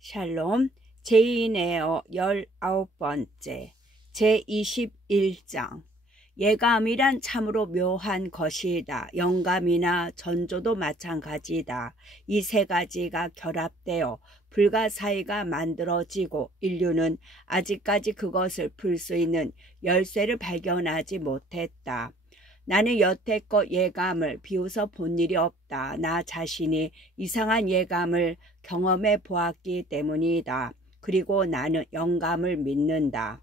샬롬 제2네어 19번째 제21장 예감이란 참으로 묘한 것이다. 영감이나 전조도 마찬가지다. 이 세 가지가 결합되어 불가사의가 만들어지고 인류는 아직까지 그것을 풀 수 있는 열쇠를 발견하지 못했다. 나는 여태껏 예감을 비웃어 본 일이 없다. 나 자신이 이상한 예감을 경험해 보았기 때문이다. 그리고 나는 영감을 믿는다.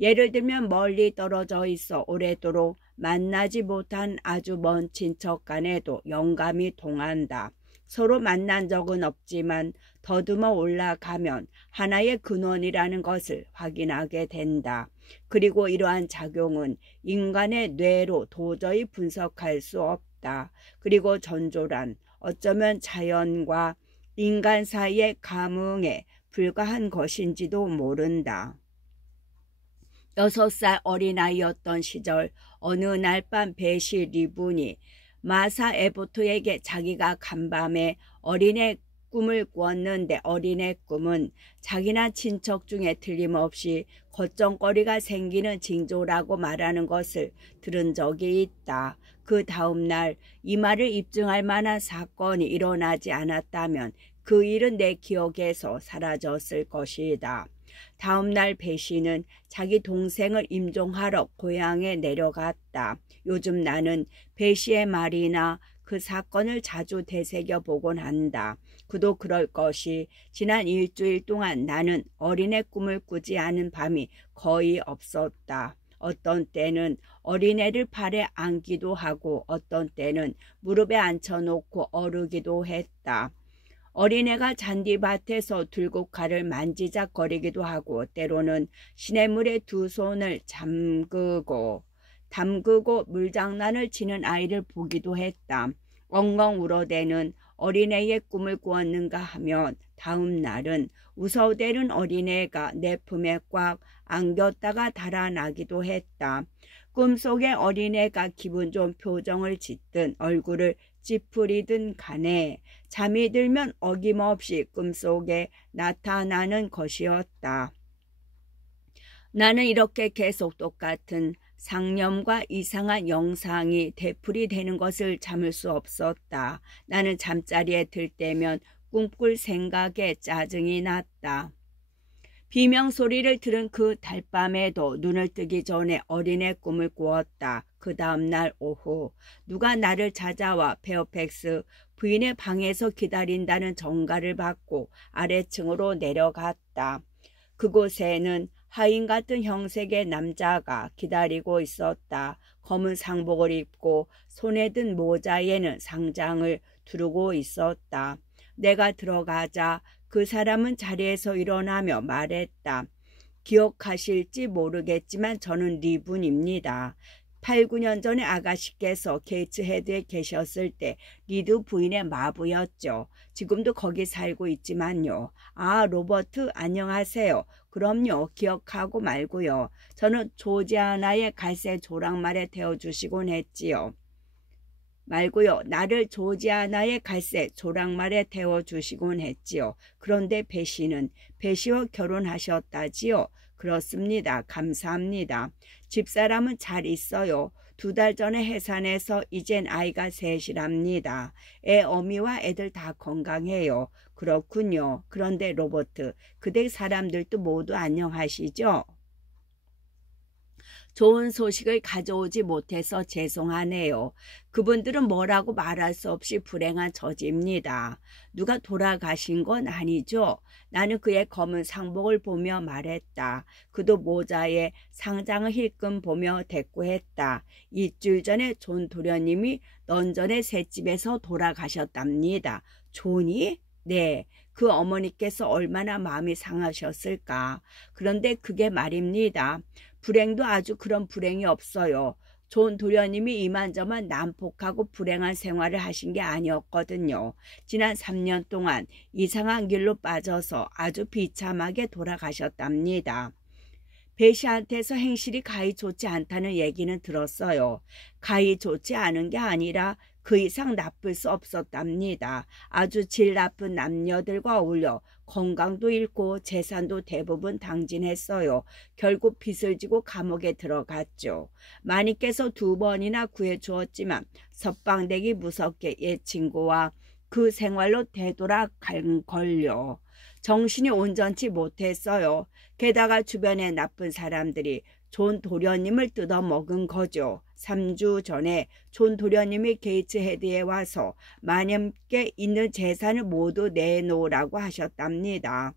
예를 들면 멀리 떨어져 있어 오래도록 만나지 못한 아주 먼 친척 간에도 영감이 통한다. 서로 만난 적은 없지만 더듬어 올라가면 하나의 근원이라는 것을 확인하게 된다. 그리고 이러한 작용은 인간의 뇌로 도저히 분석할 수 없다. 그리고 전조란 어쩌면 자연과 인간 사이의 감흥에 불과한 것인지도 모른다. 6살 어린아이였던 시절 어느 날 밤 베시 리분이 마사 에보트에게 자기가 간밤에 어린애 꿈을 꾸었는데 어린애 꿈은 자기나 친척 중에 틀림없이 걱정거리가 생기는 징조라고 말하는 것을 들은 적이 있다. 그 다음 날 이 말을 입증할 만한 사건이 일어나지 않았다면 그 일은 내 기억에서 사라졌을 것이다. 다음 날 배시는 자기 동생을 임종하러 고향에 내려갔다. 요즘 나는 배시의 말이나 그 사건을 자주 되새겨보곤 한다. 그도 그럴 것이 지난 일주일 동안 나는 어린애 꿈을 꾸지 않은 밤이 거의 없었다. 어떤 때는 어린애를 팔에 안기도 하고 어떤 때는 무릎에 앉혀놓고 어르기도 했다. 어린애가 잔디밭에서 들국화를 만지작거리기도 하고 때로는 시냇물에 두 손을 담그고 물장난을 치는 아이를 보기도 했다. 엉엉 울어대는 어린애의 꿈을 꾸었는가 하면 다음 날은 웃어대는 어린애가 내 품에 꽉 안겼다가 달아나기도 했다. 꿈속의 어린애가 기분 좋은 표정을 짓든 얼굴을 찌푸리든 간에 잠이 들면 어김없이 꿈속에 나타나는 것이었다. 나는 이렇게 계속 똑같은 상념과 이상한 영상이 되풀이되는 것을 참을 수 없었다. 나는 잠자리에 들 때면 꿈꿀 생각에 짜증이 났다. 비명소리를 들은 그 달밤에도 눈을 뜨기 전에 어린애 꿈을 꾸었다. 그 다음날 오후 누가 나를 찾아와 페어팩스 부인의 방에서 기다린다는 전가를 받고 아래층으로 내려갔다. 그곳에는 하인 같은 형색의 남자가 기다리고 있었다. 검은 상복을 입고 손에 든 모자에는 상장을 두르고 있었다. 내가 들어가자 그 사람은 자리에서 일어나며 말했다. 기억하실지 모르겠지만 저는 리분입니다. 8, 9년 전에 아가씨께서 게이츠헤드에 계셨을 때 리드 부인의 마부였죠. 지금도 거기 살고 있지만요. 아, 로버트 안녕하세요. 그럼요. 기억하고 말고요. 저는 조지아나의 갈색 조랑말에 태워주시곤 했지요. 나를 조지아나의 갈색 조랑말에 태워주시곤 했지요. 그런데 배시와 결혼하셨다지요. 그렇습니다. 감사합니다. 집사람은 잘 있어요. 2달 전에 해산해서 이젠 아이가 셋이랍니다. 애 어미와 애들 다 건강해요. 그렇군요. 그런데 로버트, 그댁 사람들도 모두 안녕하시죠? 좋은 소식을 가져오지 못해서 죄송하네요. 그분들은 뭐라고 말할 수 없이 불행한 처지입니다. 누가 돌아가신 건 아니죠? 나는 그의 검은 상복을 보며 말했다. 그도 모자에 상장을 힐끔 보며 대꾸했다. 일주일 전에 존 도련님이 런던의 셋집에서 돌아가셨답니다. 존이? 네. 그 어머니께서 얼마나 마음이 상하셨을까. 그런데 그게 말입니다. 불행도 아주 그런 불행이 없어요. 존 도련님이 이만저만 난폭하고 불행한 생활을 하신 게 아니었거든요. 지난 3년 동안 이상한 길로 빠져서 아주 비참하게 돌아가셨답니다. 배시한테서 행실이 가히 좋지 않다는 얘기는 들었어요. 가히 좋지 않은 게 아니라 그 이상 나쁠 수 없었답니다. 아주 질 나쁜 남녀들과 어울려 건강도 잃고 재산도 대부분 당진했어요. 결국 빚을 지고 감옥에 들어갔죠. 마니께서 2번이나 구해주었지만 석방되기 무섭게 옛 친구와 그 생활로 되돌아간 걸요. 정신이 온전치 못했어요. 게다가 주변의 나쁜 사람들이 존 도련님을 뜯어먹은 거죠. 3주 전에 존 도련님이 게이츠 헤드에 와서 마님께 있는 재산을 모두 내놓으라고 하셨답니다.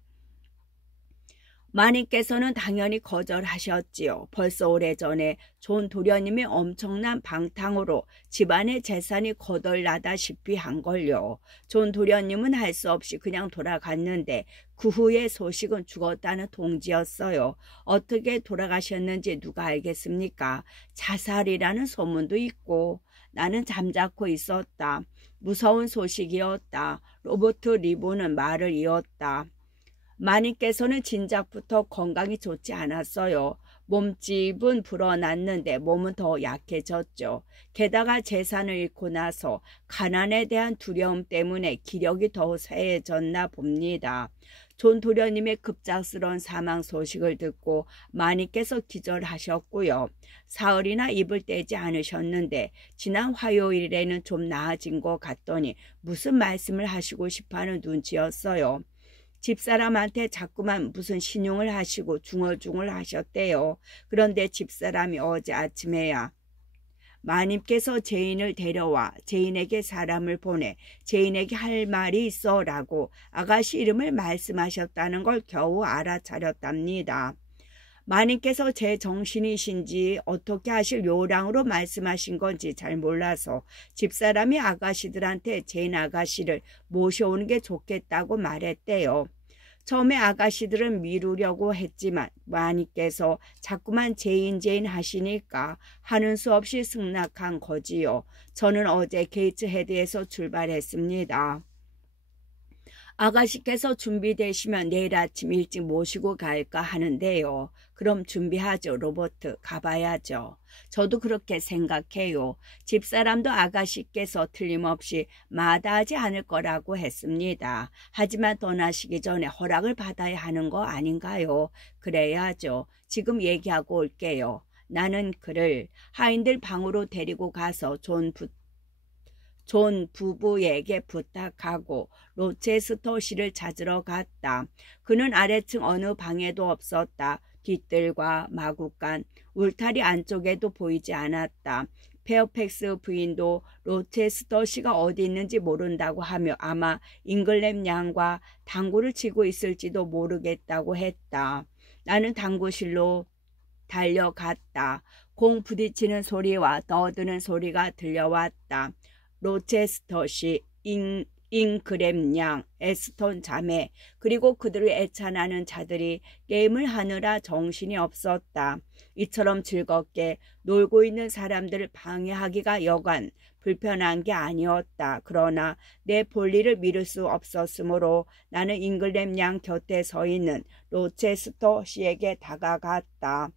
마님께서는 당연히 거절하셨지요. 벌써 오래전에 존 도련님이 엄청난 방탕으로 집안의 재산이 거덜나다시피 한걸요. 존 도련님은 할 수 없이 그냥 돌아갔는데 그 후의 소식은 죽었다는 통지였어요. 어떻게 돌아가셨는지 누가 알겠습니까? 자살이라는 소문도 있고. 나는 잠자코 있었다. 무서운 소식이었다. 로버트 리보는 말을 이었다. 마님께서는 진작부터 건강이 좋지 않았어요. 몸집은 불어났는데 몸은 더 약해졌죠. 게다가 재산을 잃고 나서 가난에 대한 두려움 때문에 기력이 더 쇠해졌나 봅니다. 존 도련님의 급작스러운 사망 소식을 듣고 마님께서 기절하셨고요. 사흘이나 입을 떼지 않으셨는데 지난 화요일에는 좀 나아진 것 같더니 무슨 말씀을 하시고 싶어하는 눈치였어요. 집사람한테 자꾸만 무슨 신용을 하시고 중얼중얼 하셨대요. 그런데 집사람이 어제 아침에야 마님께서 제인을 데려와 제인에게 사람을 보내 제인에게 할 말이 있어 라고 아가씨 이름을 말씀하셨다는 걸 겨우 알아차렸답니다. 마님께서 제 정신이신지 어떻게 하실 요량으로 말씀하신 건지 잘 몰라서 집사람이 아가씨들한테 제인 아가씨를 모셔오는 게 좋겠다고 말했대요. 처음에 아가씨들은 미루려고 했지만 마님께서 자꾸만 제인 하시니까 하는 수 없이 승낙한 거지요. 저는 어제 게이츠 헤드에서 출발했습니다. 아가씨께서 준비되시면 내일 아침 일찍 모시고 갈까 하는데요. 그럼 준비하죠. 로버트. 가봐야죠. 저도 그렇게 생각해요. 집사람도 아가씨께서 틀림없이 마다하지 않을 거라고 했습니다. 하지만 떠나시기 전에 허락을 받아야 하는 거 아닌가요? 그래야죠. 지금 얘기하고 올게요. 나는 그를 하인들 방으로 데리고 가서 존 부부에게 부탁하고 로체스터 씨를 찾으러 갔다. 그는 아래층 어느 방에도 없었다. 뒷뜰과 마구간, 울타리 안쪽에도 보이지 않았다. 페어팩스 부인도 로체스터 씨가 어디 있는지 모른다고 하며 아마 잉글램 양과 당구를 치고 있을지도 모르겠다고 했다. 나는 당구실로 달려갔다. 공 부딪히는 소리와 떠드는 소리가 들려왔다. 로체스터 씨, 잉그램 양, 에스톤 자매, 그리고 그들을 애찬하는 자들이 게임을 하느라 정신이 없었다. 이처럼 즐겁게 놀고 있는 사람들을 방해하기가 여간 불편한 게 아니었다. 그러나 내 볼일을 미룰 수 없었으므로 나는 잉글램 양 곁에 서 있는 로체스터 씨에게 다가갔다.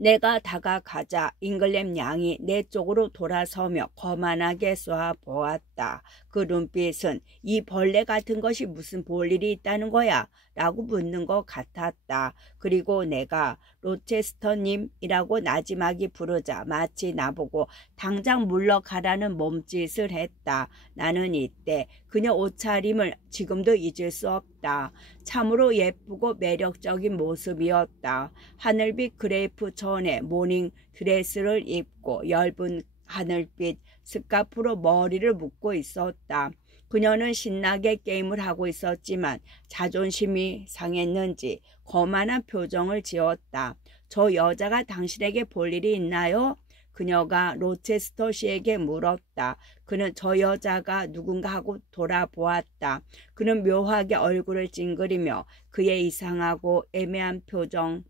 내가 다가가자 잉글램 양이 내 쪽으로 돌아서며 거만하게 쏘아보았다. 그 눈빛은 이 벌레 같은 것이 무슨 볼 일이 있다는 거야? 라고 묻는 것 같았다. 그리고 내가 로체스터님이라고 나지막이 부르자 마치 나보고 당장 물러가라는 몸짓을 했다. 나는 이때 그녀 옷차림을 지금도 잊을 수 없다. 참으로 예쁘고 매력적인 모습이었다. 하늘빛 그레이프 천에 모닝 드레스를 입고 엷은 하늘빛 스카프로 머리를 묶고 있었다. 그녀는 신나게 게임을 하고 있었지만 자존심이 상했는지 거만한 표정을 지었다. 저 여자가 당신에게 볼 일이 있나요? 그녀가 로체스터 씨에게 물었다. 그는 저 여자가 누군가 하고 돌아보았다. 그는 묘하게 얼굴을 찡그리며 그의 이상하고 애매한 표정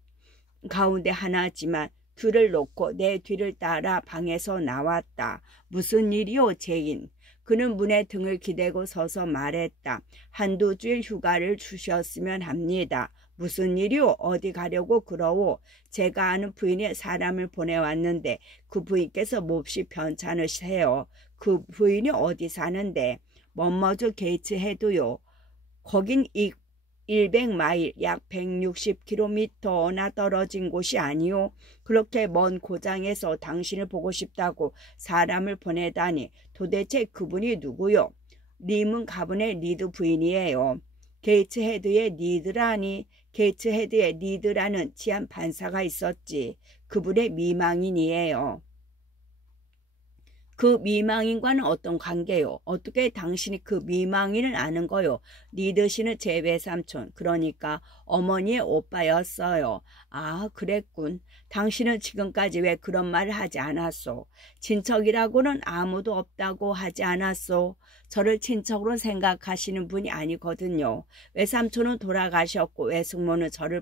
가운데 하나지만 귤을 놓고 내 뒤를 따라 방에서 나왔다. 무슨 일이오, 제인? 그는 문에 등을 기대고 서서 말했다. 한두 주일 휴가를 주셨으면 합니다. 무슨 일이오? 어디 가려고 그러오? 제가 아는 부인이 사람을 보내왔는데 그 부인께서 몹시 편찮으세요. 그 부인이 어디 사는데? 먼머즈 게이츠 헤드요. 거긴 100마일 약 160km나 떨어진 곳이 아니오. 그렇게 먼 고장에서 당신을 보고 싶다고 사람을 보내다니 도대체 그분이 누구요? 림은 가문의 리드 부인이에요. 게이츠 헤드의 리드라니. 게이츠 헤드의 리드라는 치안 판사가 있었지. 그분의 미망인이에요. 그 미망인과는 어떤 관계요? 어떻게 당신이 그 미망인을 아는 거요? 리드 씨는 제 외삼촌, 그러니까 어머니의 오빠였어요. 아, 그랬군. 당신은 지금까지 왜 그런 말을 하지 않았소? 친척이라고는 아무도 없다고 하지 않았소? 저를 친척으로 생각하시는 분이 아니거든요. 외삼촌은 돌아가셨고 외숙모는 저를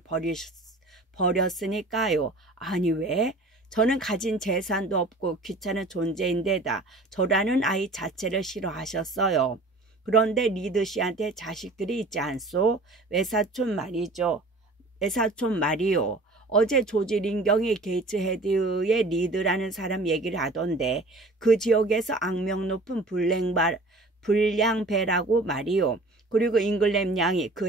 버렸으니까요. 아니, 왜? 저는 가진 재산도 없고 귀찮은 존재인데다 저라는 아이 자체를 싫어하셨어요. 그런데 리드 씨한테 자식들이 있지 않소? 외사촌 말이죠. 외사촌 말이요. 어제 조지 링경이 게이츠 헤드의 리드라는 사람 얘기를 하던데 그 지역에서 악명 높은 불량배라고 말이요. 그리고 잉글램 양이 그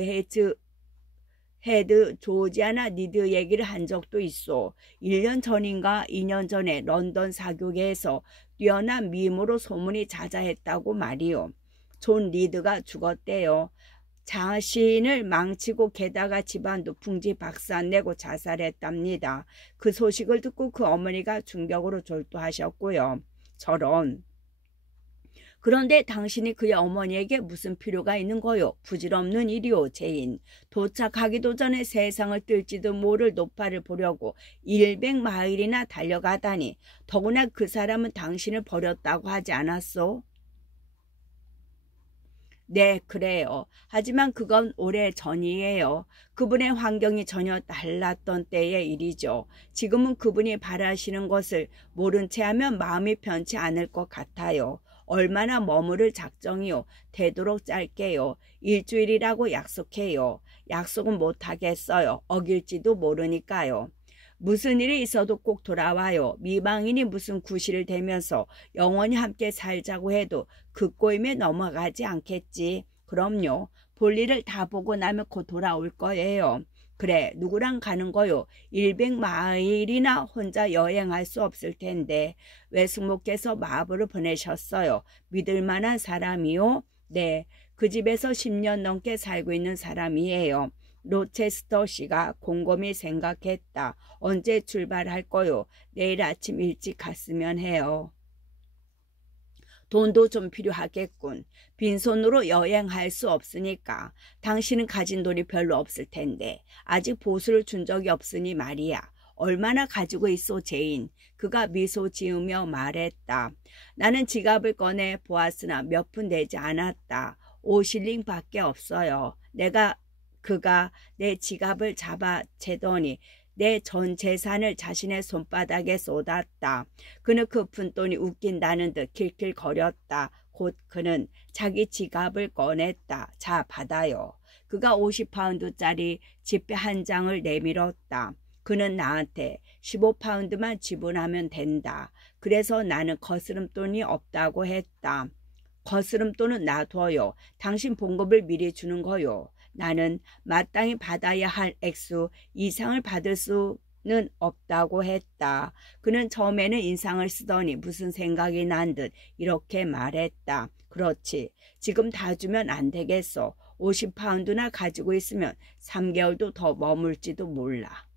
헤드 조지아나 리드 얘기를 한 적도 있어. 1년 전인가 2년 전에 런던 사교계에서 뛰어난 미모로 소문이 자자했다고 말이요. 존 리드가 죽었대요. 자신을 망치고 게다가 집안도 풍지박산내고 자살했답니다. 그 소식을 듣고 그 어머니가 충격으로 졸도하셨고요. 저런. 그런데 당신이 그의 어머니에게 무슨 필요가 있는 거요? 부질없는 일이오, 제인. 도착하기도 전에 세상을 뜰지도 모를 노파를 보려고 100마일이나 달려가다니. 더구나 그 사람은 당신을 버렸다고 하지 않았소? 네, 그래요. 하지만 그건 오래 전이에요. 그분의 환경이 전혀 달랐던 때의 일이죠. 지금은 그분이 바라시는 것을 모른 채 하면 마음이 편치 않을 것 같아요. 얼마나 머무를 작정이요. 되도록 짧게요. 일주일이라고 약속해요. 약속은 못하겠어요. 어길지도 모르니까요. 무슨 일이 있어도 꼭 돌아와요. 미망인이 무슨 구실을 대면서 영원히 함께 살자고 해도 그 꼬임에 넘어가지 않겠지. 그럼요. 볼일을 다 보고 나면 곧 돌아올 거예요. 그래, 누구랑 가는 거요? 100마일이나 혼자 여행할 수 없을 텐데. 외숙모께서 마부를 보내셨어요. 믿을 만한 사람이요? 네, 그 집에서 10년 넘게 살고 있는 사람이에요. 로체스터 씨가 곰곰이 생각했다. 언제 출발할 거요? 내일 아침 일찍 갔으면 해요. 돈도 좀 필요하겠군. 빈손으로 여행할 수 없으니까. 당신은 가진 돈이 별로 없을 텐데. 아직 보수를 준 적이 없으니 말이야. 얼마나 가지고 있어, 제인? 그가 미소 지으며 말했다. 나는 지갑을 꺼내 보았으나 몇 푼 내지 않았다. 5실링밖에 없어요. 그가 내 지갑을 잡아 채더니 내 전 재산을 자신의 손바닥에 쏟았다. 그는 그 푼돈이 웃긴다는 듯 킬킬거렸다. 곧 그는 자기 지갑을 꺼냈다. 자, 받아요. 그가 50파운드짜리 지폐 한 장을 내밀었다. 그는 나한테 15파운드만 지불하면 된다. 그래서 나는 거스름돈이 없다고 했다. 거스름돈은 놔둬요. 당신 봉급을 미리 주는 거요. 나는 마땅히 받아야 할 액수 이상을 받을 수는 없다고 했다. 그는 처음에는 인상을 쓰더니 무슨 생각이 난 듯 이렇게 말했다. 그렇지. 지금 다 주면 안 되겠어. 50파운드나 가지고 있으면 3개월도 더 머물지도 몰라.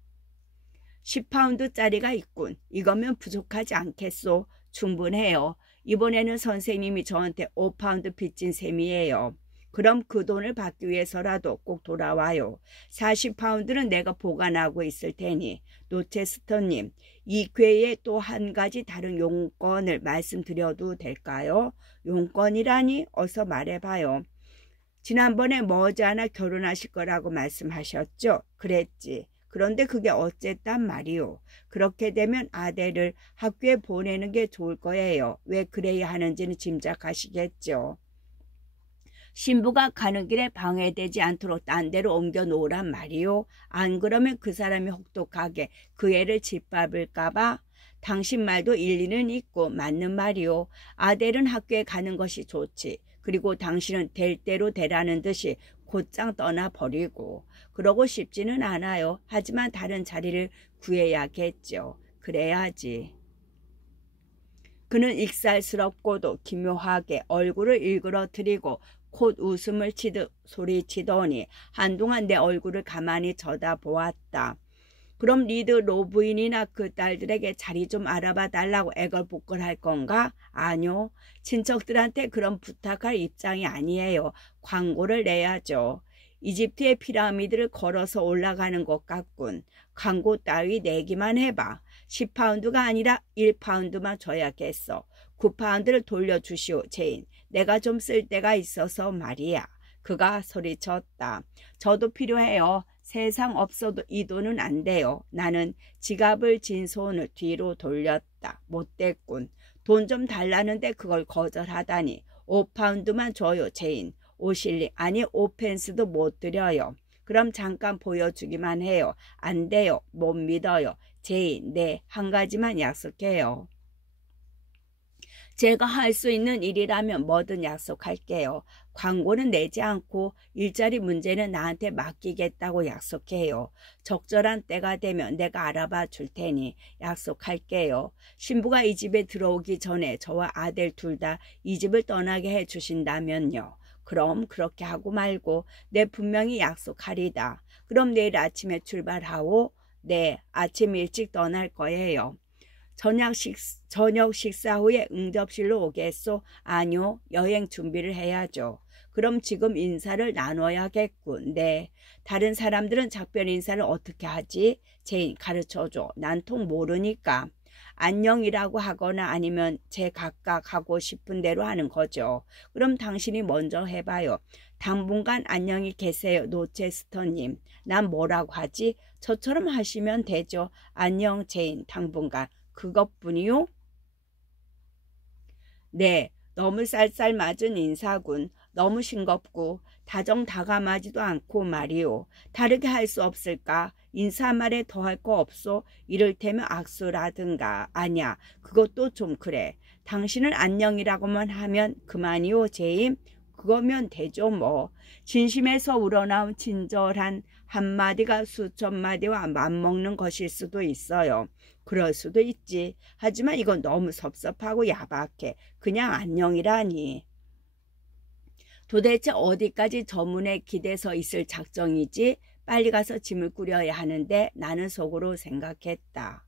10파운드짜리가 있군. 이거면 부족하지 않겠소? 충분해요. 이번에는 선생님이 저한테 5파운드 빚진 셈이에요. 그럼 그 돈을 받기 위해서라도 꼭 돌아와요. 40파운드는 내가 보관하고 있을 테니. 노체스터님, 이 괴에 또 한 가지 다른 용건을 말씀드려도 될까요? 용건이라니? 어서 말해봐요. 지난번에 머지않아 결혼하실 거라고 말씀하셨죠? 그랬지. 그런데 그게 어쨌단 말이오. 그렇게 되면 아들을 학교에 보내는 게 좋을 거예요. 왜 그래야 하는지는 짐작하시겠죠. 신부가 가는 길에 방해되지 않도록 딴 데로 옮겨 놓으란 말이요. 안 그러면 그 사람이 혹독하게 그 애를 짓밟을까봐. 당신 말도 일리는 있고 맞는 말이요. 아델은 학교에 가는 것이 좋지. 그리고 당신은 될 대로 되라는 듯이 곧장 떠나버리고. 그러고 싶지는 않아요. 하지만 다른 자리를 구해야겠죠. 그래야지. 그는 익살스럽고도 기묘하게 얼굴을 일그러뜨리고 콧 웃음을 치듯 소리치더니 한동안 내 얼굴을 가만히 쳐다보았다. 그럼 리드 로부인이나 그 딸들에게 자리 좀 알아봐 달라고 애걸복걸할 건가? 아니요. 친척들한테 그런 부탁할 입장이 아니에요. 광고를 내야죠. 이집트의 피라미드를 걸어서 올라가는 것 같군. 광고 따위 내기만 해봐. 10파운드가 아니라 1파운드만 줘야겠어. 9파운드를 돌려주시오, 제인. 내가 좀 쓸 데가 있어서 말이야. 그가 소리쳤다. 저도 필요해요. 세상 없어도 이 돈은 안 돼요. 나는 지갑을 진 손을 뒤로 돌렸다. 못됐군. 돈 좀 달라는데 그걸 거절하다니. 5파운드만 줘요, 제인. 5실링 아니 5펜스도 못 드려요. 그럼 잠깐 보여주기만 해요. 안 돼요. 못 믿어요. 제인, 네, 한 가지만 약속해요. 제가 할 수 있는 일이라면 뭐든 약속할게요. 광고는 내지 않고 일자리 문제는 나한테 맡기겠다고 약속해요. 적절한 때가 되면 내가 알아봐 줄 테니 약속할게요. 신부가 이 집에 들어오기 전에 저와 아델 둘 다 이 집을 떠나게 해 주신다면요. 그럼 그렇게 하고 말고 내 분명히 약속하리다. 그럼 내일 아침에 출발하오? 네, 아침 일찍 떠날 거예요. 저녁 식사 후에 응접실로 오겠소? 아니요, 여행 준비를 해야죠. 그럼 지금 인사를 나눠야겠군. 네, 다른 사람들은 작별 인사를 어떻게 하지? 제인, 가르쳐줘. 난 통 모르니까. 안녕이라고 하거나 아니면 제 각각 하고 싶은 대로 하는 거죠. 그럼 당신이 먼저 해봐요. 당분간 안녕히 계세요, 노체스터님. 난 뭐라고 하지? 저처럼 하시면 되죠. 안녕, 제인, 당분간. 그것뿐이요? 네, 너무 쌀쌀맞은 인사군. 너무 싱겁고 다정다감하지도 않고 말이오. 다르게 할 수 없을까? 인사 말에 더할 거 없소? 이를테면 악수라든가. 아니야, 그것도 좀 그래. 당신은 안녕이라고만 하면 그만이오, 제임? 그거면 되죠 뭐. 진심에서 우러나온 친절한 한마디가 수천 마디와 맞먹는 것일 수도 있어요. 그럴 수도 있지. 하지만 이건 너무 섭섭하고 야박해. 그냥 안녕이라니. 도대체 어디까지 저 문에 기대서 있을 작정이지? 빨리 가서 짐을 꾸려야 하는데 나는 속으로 생각했다.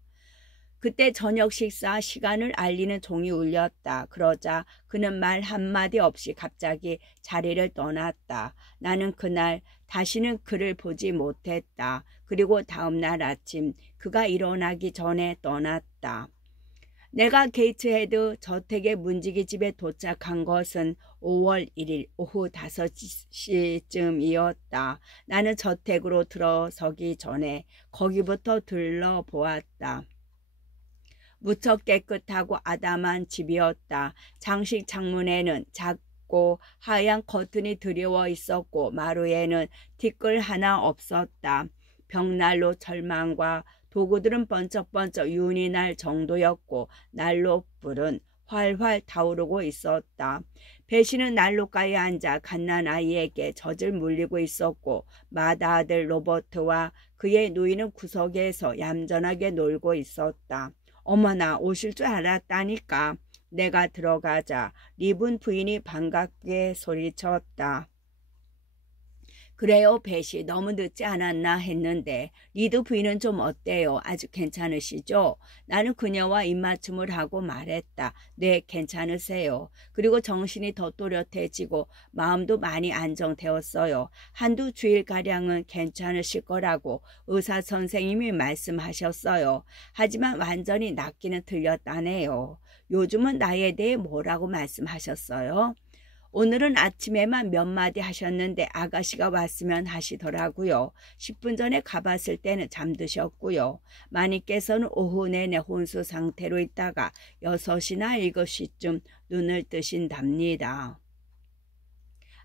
그때 저녁 식사 시간을 알리는 종이 울렸다. 그러자 그는 말 한마디 없이 갑자기 자리를 떠났다. 나는 그날 다시는 그를 보지 못했다. 그리고 다음 날 아침 그가 일어나기 전에 떠났다. 내가 게이트헤드 저택의 문지기 집에 도착한 것은 5월 1일 오후 5시쯤이었다. 나는 저택으로 들어서기 전에 거기부터 둘러보았다. 무척 깨끗하고 아담한 집이었다. 장식 창문에는 작고 하얀 커튼이 드리워 있었고 마루에는 티끌 하나 없었다. 벽난로 철망과 도구들은 번쩍번쩍 윤이 날 정도였고 난로불은 활활 타오르고 있었다. 배시는 난로가에 앉아 갓난아이에게 젖을 물리고 있었고 맏아들 로버트와 그의 누이는 구석에서 얌전하게 놀고 있었다. 어머나, 오실 줄 알았다니까. 내가 들어가자 리븐 부인이 반갑게 소리쳤다. 그래요, 배시. 너무 늦지 않았나 했는데 리드 부인은 좀 어때요? 아주 괜찮으시죠? 나는 그녀와 입맞춤을 하고 말했다. 네, 괜찮으세요. 그리고 정신이 더 또렷해지고 마음도 많이 안정되었어요. 한두 주일가량은 괜찮으실 거라고 의사 선생님이 말씀하셨어요. 하지만 완전히 낫기는 틀렸다네요. 요즘은 나에 대해 뭐라고 말씀하셨어요? 오늘은 아침에만 몇 마디 하셨는데 아가씨가 왔으면 하시더라고요. 10분 전에 가봤을 때는 잠드셨고요. 마님께서는 오후 내내 혼수 상태로 있다가 6시나 7시쯤 눈을 뜨신답니다.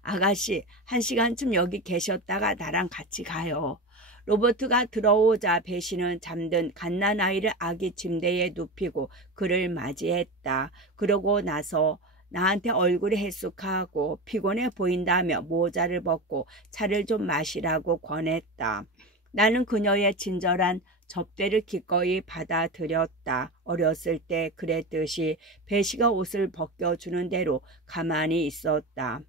아가씨, 1시간쯤 여기 계셨다가 나랑 같이 가요. 로버트가 들어오자 배시는 잠든 갓난아이를 아기 침대에 눕히고 그를 맞이했다. 그러고 나서 나한테 얼굴이 해쑥하고 피곤해 보인다며 모자를 벗고 차를 좀 마시라고 권했다. 나는 그녀의 친절한 접대를 기꺼이 받아들였다. 어렸을 때 그랬듯이 배시가 옷을 벗겨주는 대로 가만히 있었다.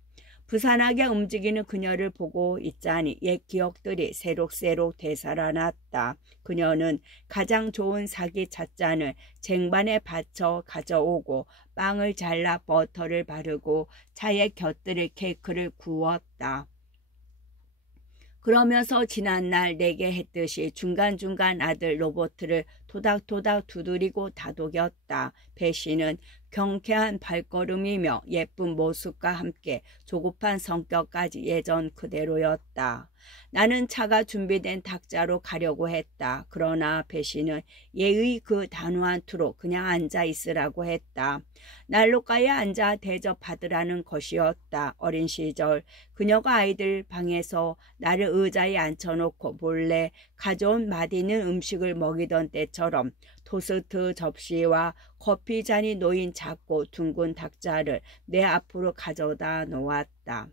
부산하게 움직이는 그녀를 보고 있자니 옛 기억들이 새록새록 되살아났다. 그녀는 가장 좋은 사기 찻잔을 쟁반에 받쳐 가져오고 빵을 잘라 버터를 바르고 차에 곁들일 케이크를 구웠다. 그러면서 지난날 내게 했듯이 중간중간 아들 로버트를 토닥토닥 두드리고 다독였다. 배시는 경쾌한 발걸음이며 예쁜 모습과 함께 조급한 성격까지 예전 그대로였다. 나는 차가 준비된 탁자로 가려고 했다. 그러나 배시는 예의 그 단호한 투로 그냥 앉아 있으라고 했다. 난로가에 앉아 대접받으라는 것이었다. 어린 시절 그녀가 아이들 방에서 나를 의자에 앉혀놓고 몰래 가져온 맛있는 음식을 먹이던 때처럼 토스트 접시와 커피 잔이 놓인 작고 둥근 탁자를 내 앞으로 가져다 놓았다.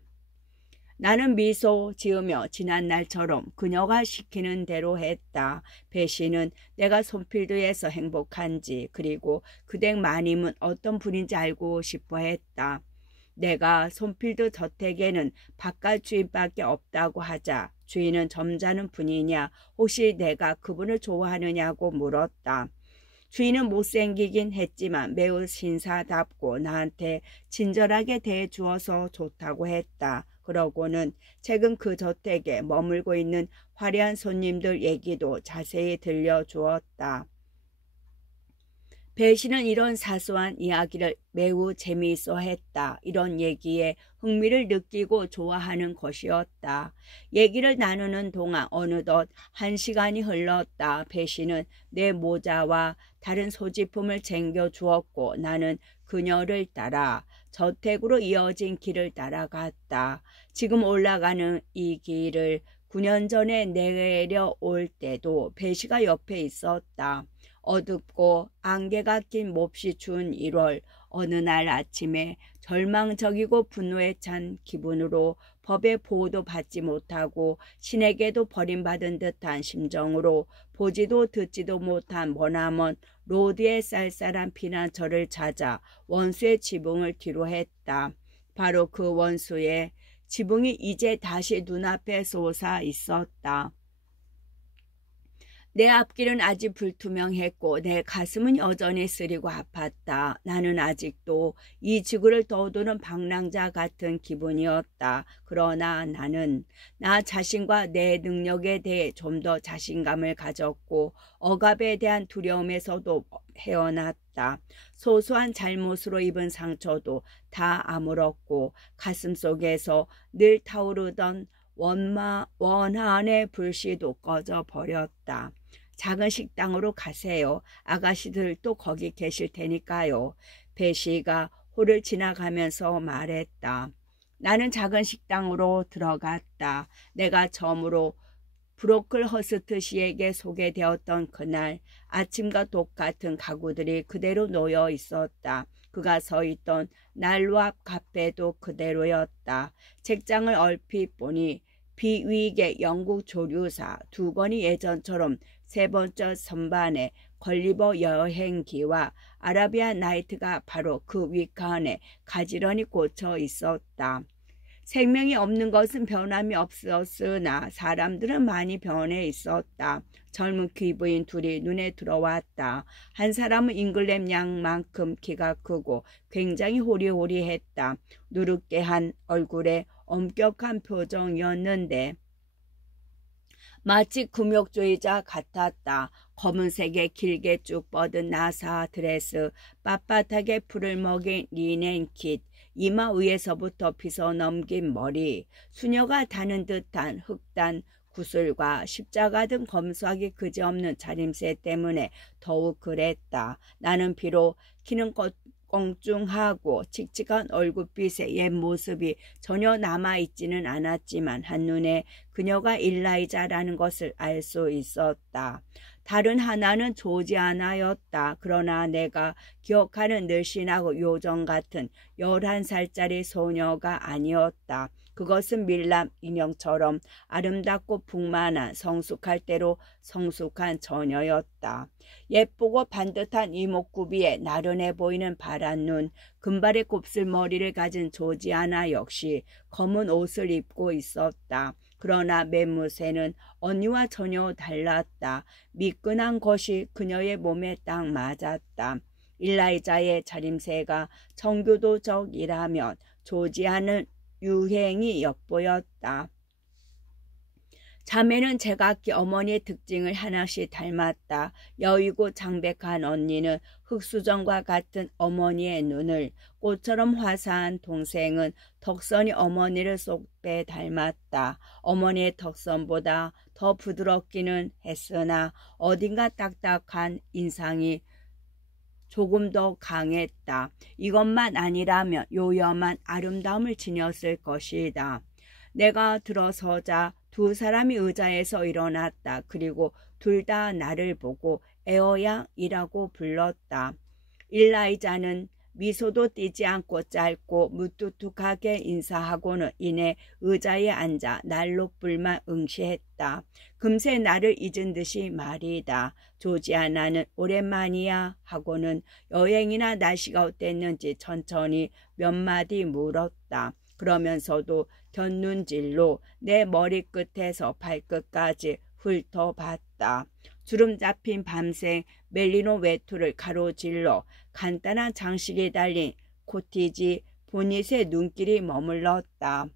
나는 미소 지으며 지난날처럼 그녀가 시키는 대로 했다. 배시는 내가 손필드에서 행복한지 그리고 그댁 마님은 어떤 분인지 알고 싶어 했다. 내가 손필드 저택에는 바깥 주인밖에 없다고 하자 주인은 점잖은 분이냐 혹시 내가 그분을 좋아하느냐고 물었다. 주인은 못생기긴 했지만 매우 신사답고 나한테 친절하게 대해주어서 좋다고 했다. 그러고는 최근 그 저택에 머물고 있는 화려한 손님들 얘기도 자세히 들려주었다. 배시는 이런 사소한 이야기를 매우 재미있어 했다. 이런 얘기에 흥미를 느끼고 좋아하는 것이었다. 얘기를 나누는 동안 어느덧 1시간이 흘렀다. 배시는 내 모자와 다른 소지품을 챙겨주었고 나는 그녀를 따라 저택으로 이어진 길을 따라갔다. 지금 올라가는 이 길을 9년 전에 내려올 때도 배시가 옆에 있었다. 어둡고 안개가 낀 몹시 추운 1월 어느 날 아침에 절망적이고 분노에 찬 기분으로 법의 보호도 받지 못하고 신에게도 버림받은 듯한 심정으로 보지도 듣지도 못한 머나먼 로드의 쌀쌀한 피난처를 찾아 원수의 지붕을 뒤로했다. 바로 그 원수의 지붕이 이제 다시 눈앞에 솟아 있었다. 내 앞길은 아직 불투명했고 내 가슴은 여전히 쓰리고 아팠다. 나는 아직도 이 지구를 떠도는 방랑자 같은 기분이었다. 그러나 나는 나 자신과 내 능력에 대해 좀 더 자신감을 가졌고 억압에 대한 두려움에서도 헤어났다. 소소한 잘못으로 입은 상처도 다 아물었고 가슴속에서 늘 타오르던 원한의 불씨도 꺼져버렸다. 작은 식당으로 가세요. 아가씨들도 거기 계실 테니까요. 배시가 홀을 지나가면서 말했다. 나는 작은 식당으로 들어갔다. 내가 처음으로 브로클 허스트 씨에게 소개되었던 그날 아침과 똑같은 가구들이 그대로 놓여 있었다. 그가 서 있던 난로 앞 카페도 그대로였다. 책장을 얼핏 보니 비위계 영국 조류사 2권이 예전처럼 3번째 선반에 걸리버 여행기와 아라비아 나이트가 바로 그 윗칸에 가지런히 꽂혀 있었다. 생명이 없는 것은 변함이 없었으나 사람들은 많이 변해 있었다. 젊은 귀부인 둘이 눈에 들어왔다. 한 사람은 잉글랜드 양만큼 키가 크고 굉장히 호리호리했다. 누룩대한 얼굴에 엄격한 표정이었는데 마치 금욕주의자 같았다. 검은색의 길게 쭉 뻗은 나사 드레스, 빳빳하게 풀을 먹인 리넨 킷, 이마 위에서부터 빗어 넘긴 머리, 수녀가 다는 듯한 흑단 구슬과 십자가 등 검소하기 그지없는 차림새 때문에 더욱 그랬다. 나는 비록 키는 껑충하고 칙칙한 얼굴빛의 옛 모습이 전혀 남아있지는 않았지만 한눈에 그녀가 일라이자라는 것을 알 수 있었다. 다른 하나는 조지아나였다. 그러나 내가 기억하는 늘씬하고 요정 같은 11살짜리 소녀가 아니었다. 그것은 밀랍 인형처럼 아름답고 풍만한 성숙할 대로 성숙한 처녀였다. 예쁘고 반듯한 이목구비에 나른해 보이는 파란 눈, 금발의 곱슬머리를 가진 조지아나 역시 검은 옷을 입고 있었다. 그러나 매무새는 언니와 전혀 달랐다. 미끈한 것이 그녀의 몸에 딱 맞았다. 일라이자의 차림새가 청교도적이라면 조지아는 유행이 엿보였다. 자매는 제각기 어머니의 특징을 하나씩 닮았다. 여위고 창백한 언니는 흑수정과 같은 어머니의 눈을, 꽃처럼 화사한 동생은 턱선이 어머니를 쏙빼 닮았다. 어머니의 턱선보다 더 부드럽기는 했으나 어딘가 딱딱한 인상이 조금 더 강했다. 이것만 아니라면 요염한 아름다움을 지녔을 것이다. 내가 들어서자 두 사람이 의자에서 일어났다. 그리고 둘 다 나를 보고 에어양이라고 불렀다. 일라이자는 미소도 띠지 않고 짧고 무뚝뚝하게 인사하고는 이내 의자에 앉아 난로불만 응시했다. 금세 나를 잊은 듯이 말이다. 조지아나는 오랜만이야 하고는 여행이나 날씨가 어땠는지 천천히 몇 마디 물었다. 그러면서도 곁눈질로 내 머리끝에서 발끝까지 훑어봤다. 주름 잡힌 밤새 멜리노 외투를 가로질러 간단한 장식이 달린 코티지 보닛에 눈길이 머물렀다.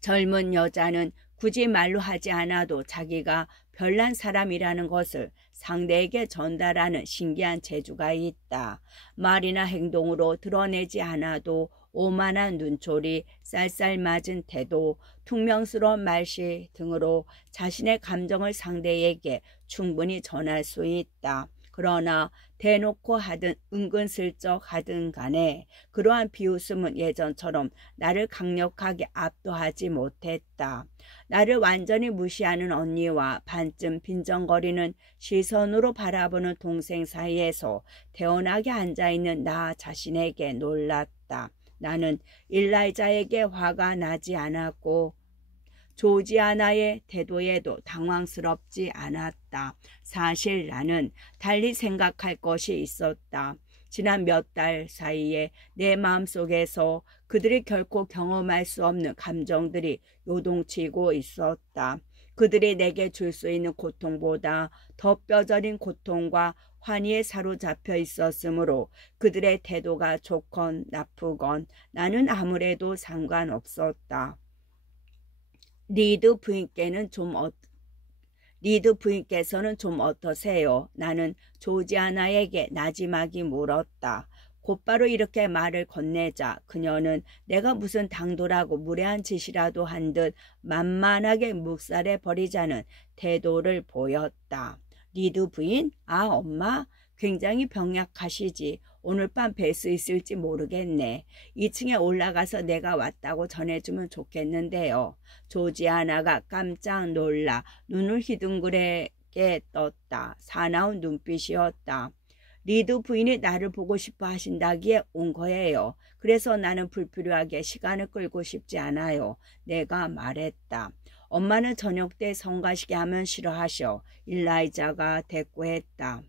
젊은 여자는 굳이 말로 하지 않아도 자기가 별난 사람이라는 것을 상대에게 전달하는 신기한 재주가 있다. 말이나 행동으로 드러내지 않아도 오만한 눈초리, 쌀쌀맞은 태도, 퉁명스러운 말씨 등으로 자신의 감정을 상대에게 충분히 전할 수 있다. 그러나 대놓고 하든 은근슬쩍 하든 간에 그러한 비웃음은 예전처럼 나를 강력하게 압도하지 못했다. 나를 완전히 무시하는 언니와 반쯤 빈정거리는 시선으로 바라보는 동생 사이에서 태연하게 앉아있는 나 자신에게 놀랐다. 나는 일라이자에게 화가 나지 않았고 조지아나의 태도에도 당황스럽지 않았다. 사실 나는 달리 생각할 것이 있었다. 지난 몇 달 사이에 내 마음속에서 그들이 결코 경험할 수 없는 감정들이 요동치고 있었다. 그들이 내게 줄 수 있는 고통보다 더 뼈저린 고통과 환희에 사로잡혀 있었으므로 그들의 태도가 좋건 나쁘건 나는 아무래도 상관없었다. 리드 부인께서는 좀 어떠세요? 나는 조지아나에게 나지막이 물었다. 곧바로 이렇게 말을 건네자 그녀는 내가 무슨 당돌하고 무례한 짓이라도 한 듯 만만하게 묵살해 버리자는 태도를 보였다. 리드 부인? 아, 엄마? 굉장히 병약하시지. 오늘 밤 뵐 수 있을지 모르겠네. 2층에 올라가서 내가 왔다고 전해주면 좋겠는데요. 조지아나가 깜짝 놀라 눈을 희둥그레게 떴다. 사나운 눈빛이었다. 리드 부인이 나를 보고 싶어 하신다기에 온 거예요. 그래서 나는 불필요하게 시간을 끌고 싶지 않아요. 내가 말했다. 엄마는 저녁 때 성가시게 하면 싫어하셔. 일라이자가 대꾸했다.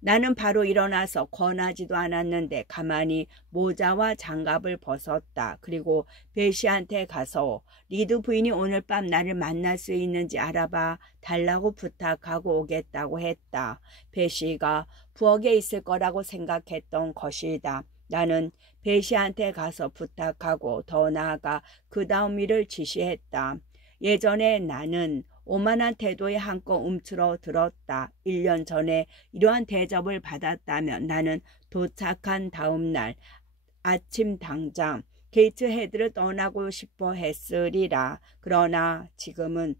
나는 바로 일어나서 권하지도 않았는데 가만히 모자와 장갑을 벗었다. 그리고 베시한테 가서 리드 부인이 오늘 밤 나를 만날 수 있는지 알아봐 달라고 부탁하고 오겠다고 했다. 베시가 부엌에 있을 거라고 생각했던 것이다. 나는 베시한테 가서 부탁하고 더 나아가 그 다음 일을 지시했다. 예전에 나는 오만한 태도에 한껏 움츠러 들었다. 1년 전에 이러한 대접을 받았다면 나는 도착한 다음 날 아침 당장 게이트헤드를 떠나고 싶어 했으리라. 그러나 지금은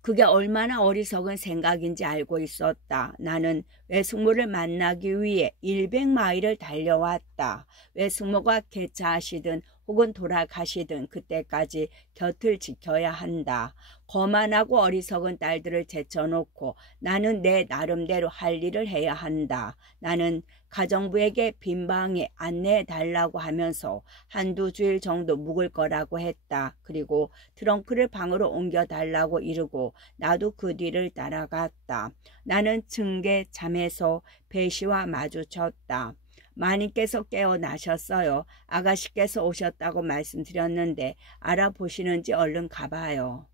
그게 얼마나 어리석은 생각인지 알고 있었다. 나는 외숙모를 만나기 위해 100마일을 달려왔다. 외숙모가 개차하시든 혹은 돌아가시든 그때까지 곁을 지켜야 한다. 거만하고 어리석은 딸들을 제쳐놓고 나는 내 나름대로 할 일을 해야 한다. 나는 가정부에게 빈 방에 안내해달라고 하면서 한두 주일 정도 묵을 거라고 했다. 그리고 트렁크를 방으로 옮겨달라고 이르고 나도 그 뒤를 따라갔다. 나는 층계 잠에서 배시와 마주쳤다. 마님께서 깨어나셨어요. 아가씨께서 오셨다고 말씀드렸는데 알아보시는지 얼른 가봐요.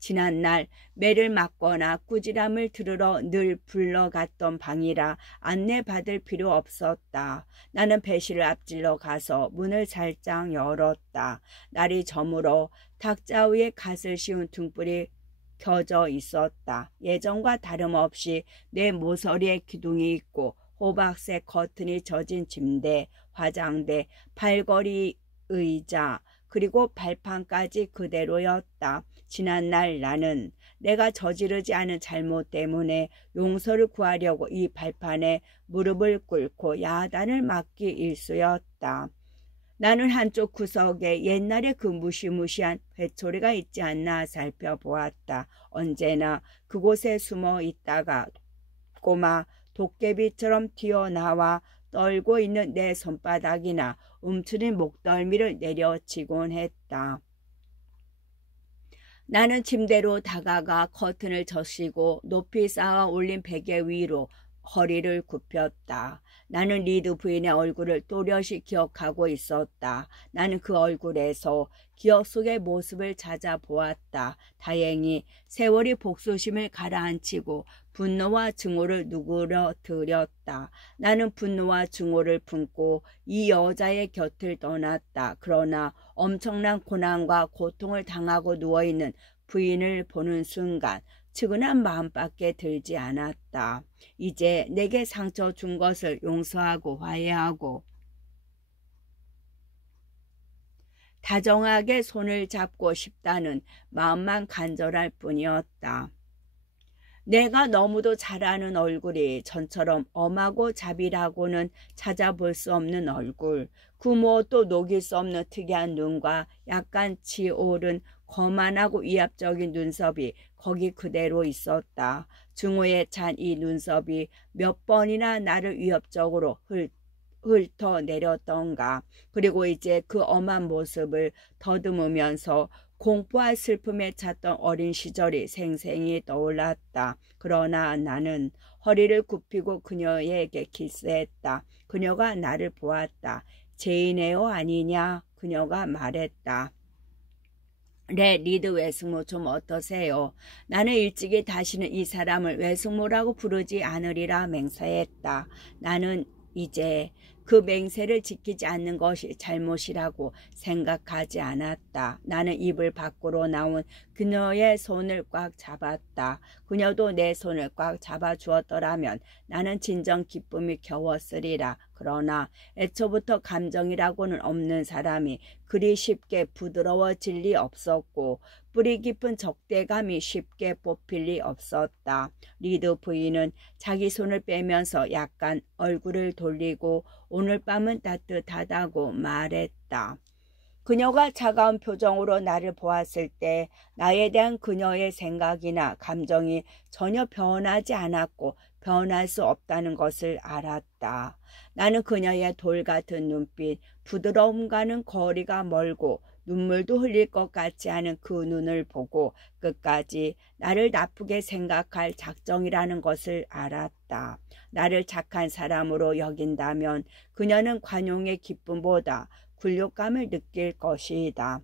지난날 매를 맞거나 꾸지람을 들으러 늘 불러갔던 방이라 안내받을 필요 없었다. 나는 배시를 앞질러 가서 문을 살짝 열었다. 날이 저물어 탁자 위에 갓을 씌운 등불이 켜져 있었다. 예전과 다름없이 내 모서리에 기둥이 있고 호박색 커튼이 젖은 침대, 화장대, 팔걸이 의자, 그리고 발판까지 그대로였다. 지난날 나는 내가 저지르지 않은 잘못 때문에 용서를 구하려고 이 발판에 무릎을 꿇고 야단을 맞기 일쑤였다. 나는 한쪽 구석에 옛날에 그 무시무시한 회초리가 있지 않나 살펴보았다. 언제나 그곳에 숨어 있다가 꼬마 도깨비처럼 튀어나와 떨고 있는 내 손바닥이나 움츠린 목덜미를 내려치곤 했다. 나는 침대로 다가가 커튼을 젖히고 높이 쌓아 올린 베개 위로 허리를 굽혔다. 나는 리드 부인의 얼굴을 또렷이 기억하고 있었다. 나는 그 얼굴에서 기억 속의 모습을 찾아보았다. 다행히 세월이 복수심을 가라앉히고 분노와 증오를 누그러뜨렸다. 나는 분노와 증오를 품고 이 여자의 곁을 떠났다. 그러나 엄청난 고난과 고통을 당하고 누워있는 부인을 보는 순간 측은한 마음밖에 들지 않았다. 이제 내게 상처 준 것을 용서하고 화해하고 다정하게 손을 잡고 싶다는 마음만 간절할 뿐이었다. 내가 너무도 잘 아는 얼굴이 전처럼 엄하고 자비라고는 찾아볼 수 없는 얼굴, 그 무엇도 녹일 수 없는 특이한 눈과 약간 치오른 거만하고 위압적인 눈썹이 거기 그대로 있었다. 증오에 찬 이 눈썹이 몇 번이나 나를 위협적으로 훑어내렸던가. 그리고 이제 그 엄한 모습을 더듬으면서 공포와 슬픔에 찼던 어린 시절이 생생히 떠올랐다. 그러나 나는 허리를 굽히고 그녀에게 키스했다. 그녀가 나를 보았다. 제인에요 아니냐? 그녀가 말했다. 네, 리드 외숙모 좀 어떠세요? 나는 일찍이 다시는 이 사람을 외숙모라고 부르지 않으리라 맹세했다. 나는 이제 그 맹세를 지키지 않는 것이 잘못이라고 생각하지 않았다. 나는 이불 밖으로 나온 그녀의 손을 꽉 잡았다. 그녀도 내 손을 꽉 잡아주었더라면 나는 진정 기쁨이 겨웠으리라. 그러나 애초부터 감정이라고는 없는 사람이 그리 쉽게 부드러워질 리 없었고 뿌리 깊은 적대감이 쉽게 뽑힐 리 없었다. 리드 부인은 자기 손을 빼면서 약간 얼굴을 돌리고 오늘 밤은 따뜻하다고 말했다. 그녀가 차가운 표정으로 나를 보았을 때 나에 대한 그녀의 생각이나 감정이 전혀 변하지 않았고 변할 수 없다는 것을 알았다. 나는 그녀의 돌 같은 눈빛, 부드러움과는 거리가 멀고 눈물도 흘릴 것 같지 않은 그 눈을 보고 끝까지 나를 나쁘게 생각할 작정이라는 것을 알았다. 나를 착한 사람으로 여긴다면 그녀는 관용의 기쁨보다 굴욕감을 느낄 것이다.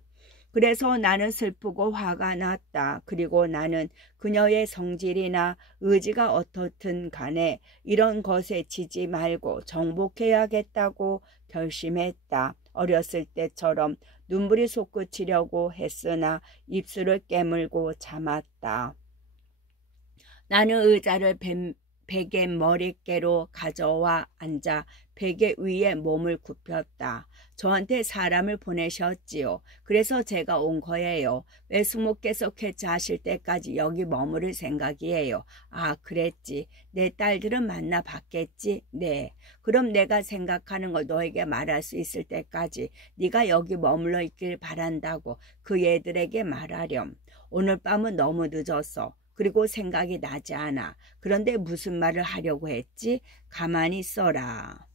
그래서 나는 슬프고 화가 났다. 그리고 나는 그녀의 성질이나 의지가 어떻든 간에 이런 것에 지지 말고 정복해야겠다고 결심했다. 어렸을 때처럼 눈물이 솟구치려고 했으나 입술을 깨물고 참았다. 나는 의자를 베개 머릿개로 가져와 앉아 베개 위에 몸을 굽혔다. 저한테 사람을 보내셨지요. 그래서 제가 온 거예요. 외숙모께서 쾌차하실 때까지 여기 머무를 생각이에요. 아, 그랬지. 내 딸들은 만나봤겠지? 네. 그럼 내가 생각하는 걸 너에게 말할 수 있을 때까지 네가 여기 머물러 있길 바란다고 그 애들에게 말하렴. 오늘 밤은 너무 늦었어. 그리고 생각이 나지 않아. 그런데 무슨 말을 하려고 했지? 가만히 있어라.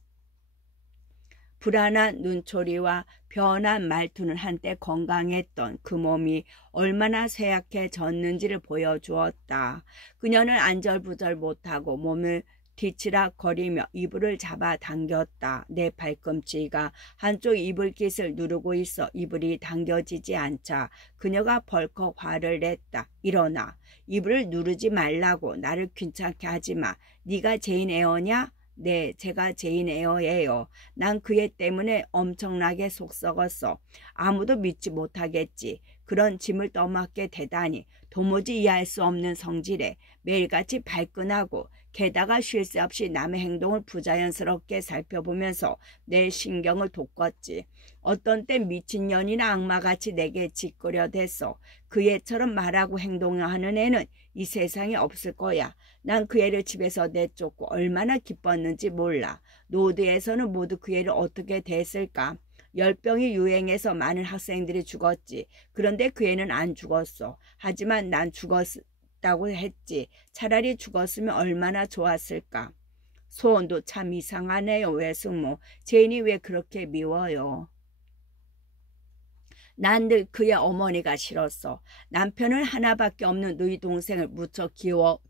불안한 눈초리와 변한 말투는 한때 건강했던 그 몸이 얼마나 쇠약해졌는지를 보여주었다. 그녀는 안절부절 못하고 몸을 뒤치락거리며 이불을 잡아 당겼다. 내 발꿈치가 한쪽 이불깃을 누르고 있어 이불이 당겨지지 않자 그녀가 벌컥 화를 냈다. 일어나. 이불을 누르지 말라고. 나를 귀찮게 하지 마. 네가 제인 에어냐? 네, 제가 제인 에어예요. 난 그 애 때문에 엄청나게 속 썩었어. 아무도 믿지 못하겠지. 그런 짐을 떠맡게 되다니. 도무지 이해할 수 없는 성질에 매일같이 발끈하고 게다가 쉴 새 없이 남의 행동을 부자연스럽게 살펴보면서 내 신경을 돋궜지. 어떤 때 미친년이나 악마같이 내게 짓거려댔어. 그 애처럼 말하고 행동하는 애는 이 세상에 없을 거야. 난 그 애를 집에서 내쫓고 얼마나 기뻤는지 몰라. 노드에서는 모두 그 애를 어떻게 대했을까? 열병이 유행해서 많은 학생들이 죽었지. 그런데 그 애는 안 죽었어. 하지만 난 죽었다고 했지. 차라리 죽었으면 얼마나 좋았을까. 소원도 참 이상하네요. 외숙모. 제인이 왜 그렇게 미워요? 난 늘 그의 어머니가 싫었어. 남편은 하나밖에 없는 누이 동생을 무척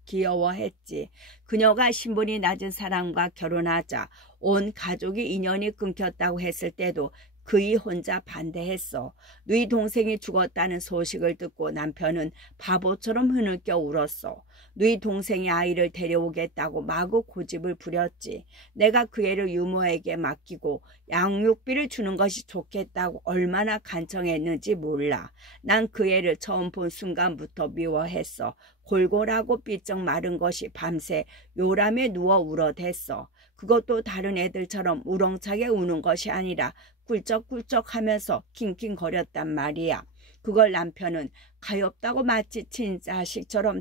귀여워했지. 그녀가 신분이 낮은 사람과 결혼하자 온 가족이 인연이 끊겼다고 했을 때도 그이 혼자 반대했어. 누이 동생이 죽었다는 소식을 듣고 남편은 바보처럼 흐느껴 울었어. 누이 동생이 아이를 데려오겠다고 마구 고집을 부렸지. 내가 그 애를 유모에게 맡기고 양육비를 주는 것이 좋겠다고 얼마나 간청했는지 몰라. 난 그 애를 처음 본 순간부터 미워했어. 골골하고 삐쩍 마른 것이 밤새 요람에 누워 울어댔어. 그것도 다른 애들처럼 우렁차게 우는 것이 아니라 꿀쩍꿀쩍하면서 킹킹거렸단 말이야. 그걸 남편은 가엾다고 마치 친자식처럼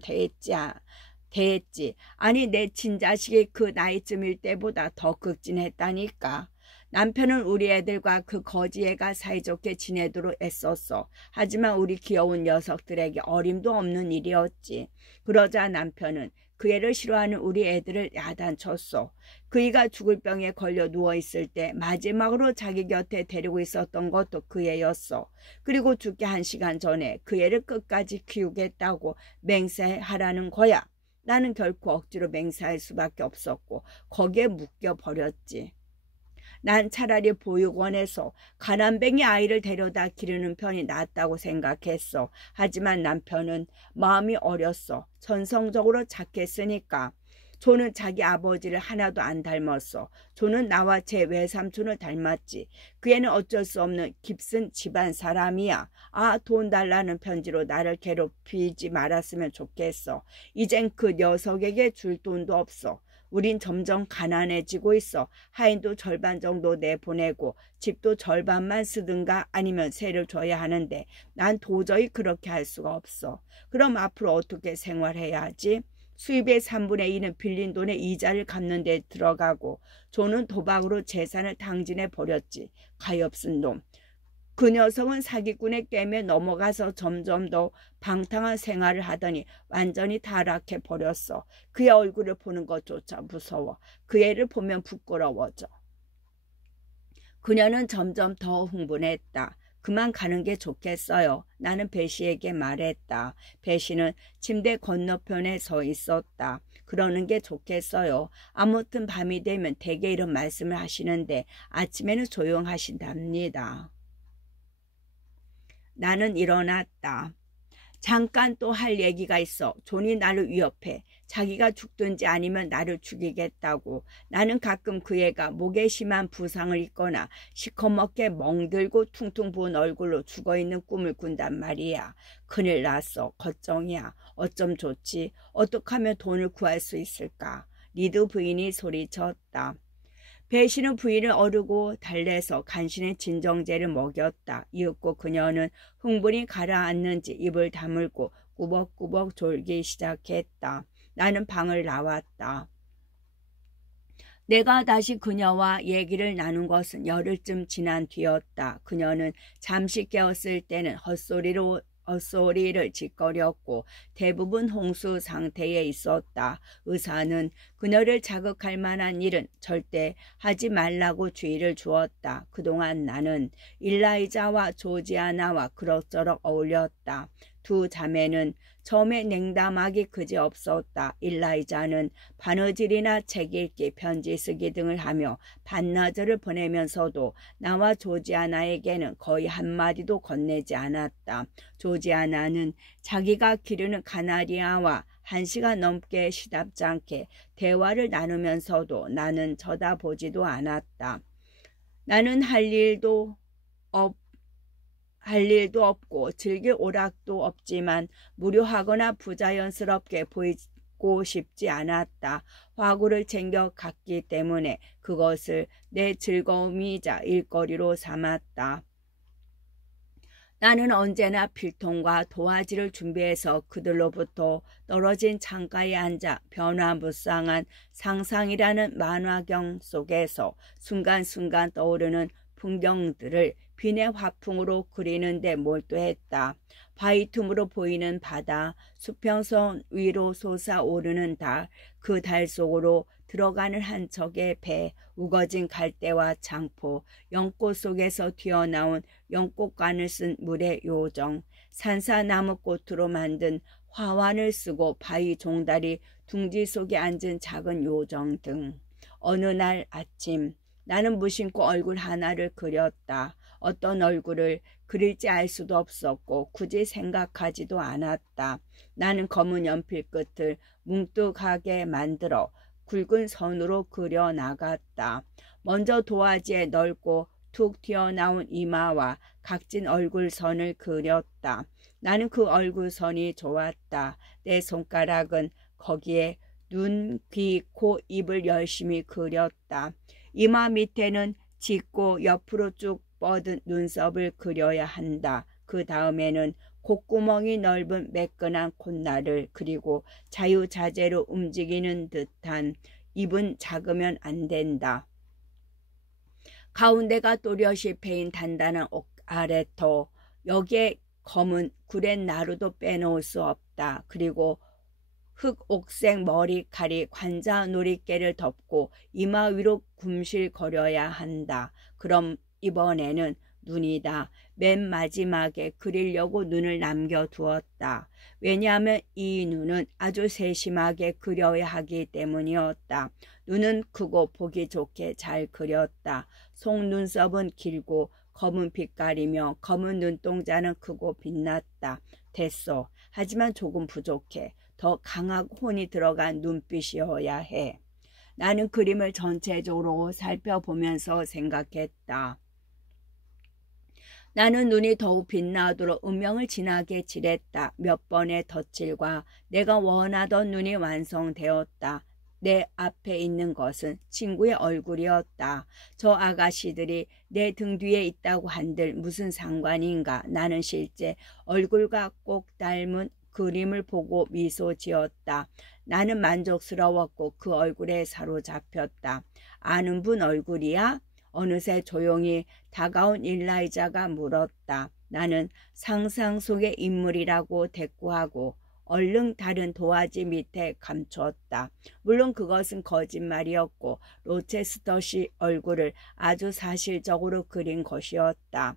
대했지. 아니 내 친자식이 그 나이쯤일 때보다 더 극진했다니까. 남편은 우리 애들과 그 거지 애가 사이좋게 지내도록 애썼어. 하지만 우리 귀여운 녀석들에게 어림도 없는 일이었지. 그러자 남편은 그 애를 싫어하는 우리 애들을 야단쳤어. 그이가 죽을 병에 걸려 누워있을 때 마지막으로 자기 곁에 데리고 있었던 것도 그 애였어. 그리고 죽기 1시간 전에 그 애를 끝까지 키우겠다고 맹세하라는 거야. 나는 결코 억지로 맹세할 수밖에 없었고 거기에 묶여버렸지. 난 차라리 보육원에서 가난뱅이 아이를 데려다 기르는 편이 낫다고 생각했어. 하지만 남편은 마음이 어렸어. 전성적으로 착했으니까. 조는 자기 아버지를 하나도 안 닮았어. 조는 나와 제 외삼촌을 닮았지. 그 애는 어쩔 수 없는 깁슨 집안 사람이야. 아, 돈 달라는 편지로 나를 괴롭히지 말았으면 좋겠어. 이젠 그 녀석에게 줄 돈도 없어. 우린 점점 가난해지고 있어. 하인도 절반 정도 내보내고 집도 절반만 쓰든가 아니면 세를 줘야 하는데 난 도저히 그렇게 할 수가 없어. 그럼 앞으로 어떻게 생활해야 하지? 수입의 3분의 2는 빌린 돈의 이자를 갚는 데 들어가고 조는 도박으로 재산을 탕진해 버렸지. 가엾은 놈. 그 녀석은 사기꾼의 게임에 넘어가서 점점 더 방탕한 생활을 하더니 완전히 타락해 버렸어. 그의 얼굴을 보는 것조차 무서워. 그 애를 보면 부끄러워져. 그녀는 점점 더 흥분했다. 그만 가는 게 좋겠어요. 나는 배시에게 말했다. 배시는 침대 건너편에 서 있었다. 그러는 게 좋겠어요. 아무튼 밤이 되면 대개 이런 말씀을 하시는데 아침에는 조용하신답니다. 나는 일어났다. 잠깐 또 할 얘기가 있어. 존이 나를 위협해. 자기가 죽든지 아니면 나를 죽이겠다고. 나는 가끔 그 애가 목에 심한 부상을 입거나 시커멓게 멍들고 퉁퉁 부은 얼굴로 죽어있는 꿈을 꾼단 말이야. 큰일 났어. 걱정이야. 어쩜 좋지? 어떻게 하면 돈을 구할 수 있을까? 리드 부인이 소리쳤다. 배신은 부인을 어르고 달래서 간신히 진정제를 먹였다. 이윽고 그녀는 흥분이 가라앉는지 입을 다물고 꾸벅꾸벅 졸기 시작했다. 나는 방을 나왔다. 내가 다시 그녀와 얘기를 나눈 것은 열흘쯤 지난 뒤였다. 그녀는 잠시 깨었을 때는 헛소리를 짓거렸고 대부분 홍수 상태에 있었다. 의사는 그녀를 자극할 만한 일은 절대 하지 말라고 주의를 주었다. 그동안 나는 일라이자와 조지아나와 그럭저럭 어울렸다. 두 자매는 처음에 냉담하기 그지없었다. 일라이자는 바느질이나 책 읽기, 편지 쓰기 등을 하며 반나절을 보내면서도 나와 조지아나에게는 거의 한마디도 건네지 않았다. 조지아나는 자기가 기르는 카나리아와 1시간 넘게 시답지 않게 대화를 나누면서도 나는 쳐다보지도 않았다. 나는 할 일도 없고 즐길 오락도 없지만 무료하거나 부자연스럽게 보이고 싶지 않았다. 화구를 챙겨 갔기 때문에 그것을 내 즐거움이자 일거리로 삼았다. 나는 언제나 필통과 도화지를 준비해서 그들로부터 떨어진 창가에 앉아 변화무쌍한 상상이라는 만화경 속에서 순간순간 떠오르는 풍경들을 빛의 화풍으로 그리는 데 몰두했다. 바위 틈으로 보이는 바다, 수평선 위로 솟아오르는 달, 그 달 속으로 들어가는 한 척의 배, 우거진 갈대와 장포, 연꽃 속에서 튀어나온 연꽃관을 쓴 물의 요정, 산사나무꽃으로 만든 화환을 쓰고 바위 종다리 둥지 속에 앉은 작은 요정 등. 어느 날 아침 나는 무심코 얼굴 하나를 그렸다. 어떤 얼굴을 그릴지 알 수도 없었고 굳이 생각하지도 않았다. 나는 검은 연필 끝을 뭉뚝하게 만들어 굵은 선으로 그려 나갔다. 먼저 도화지에 넓고 툭 튀어나온 이마와 각진 얼굴선을 그렸다. 나는 그 얼굴선이 좋았다. 내 손가락은 거기에 눈, 귀, 코, 입을 열심히 그렸다. 이마 밑에는 짙고 옆으로 쭉 뻗은 눈썹을 그려야 한다. 그 다음에는 콧구멍이 넓은 매끈한 콧날을, 그리고 자유자재로 움직이는 듯한 입은 작으면 안 된다. 가운데가 또렷이 패인 단단한 아래터, 여기에 검은 구렛 나루도 빼놓을 수 없다. 그리고 흑옥색 머리칼이 관자 놀이개를 덮고 이마 위로 굼실거려야 한다. 그럼 이번에는 눈이다. 맨 마지막에 그리려고 눈을 남겨두었다. 왜냐하면 이 눈은 아주 세심하게 그려야 하기 때문이었다. 눈은 크고 보기 좋게 잘 그렸다. 속눈썹은 길고 검은 빛깔이며 검은 눈동자는 크고 빛났다. 됐어. 하지만 조금 부족해. 더 강하고 혼이 들어간 눈빛이어야 해. 나는 그림을 전체적으로 살펴보면서 생각했다. 나는 눈이 더욱 빛나도록 음영을 진하게 칠했다. 몇 번의 덧칠과 내가 원하던 눈이 완성되었다. 내 앞에 있는 것은 친구의 얼굴이었다. 저 아가씨들이 내 등 뒤에 있다고 한들 무슨 상관인가. 나는 실제 얼굴과 꼭 닮은 그림을 보고 미소 지었다. 나는 만족스러웠고 그 얼굴에 사로잡혔다. 아는 분 얼굴이야? 어느새 조용히 다가온 일라이자가 물었다. 나는 상상 속의 인물이라고 대꾸하고 얼른 다른 도화지 밑에 감추었다. 물론 그것은 거짓말이었고 로체스터씨 얼굴을 아주 사실적으로 그린 것이었다.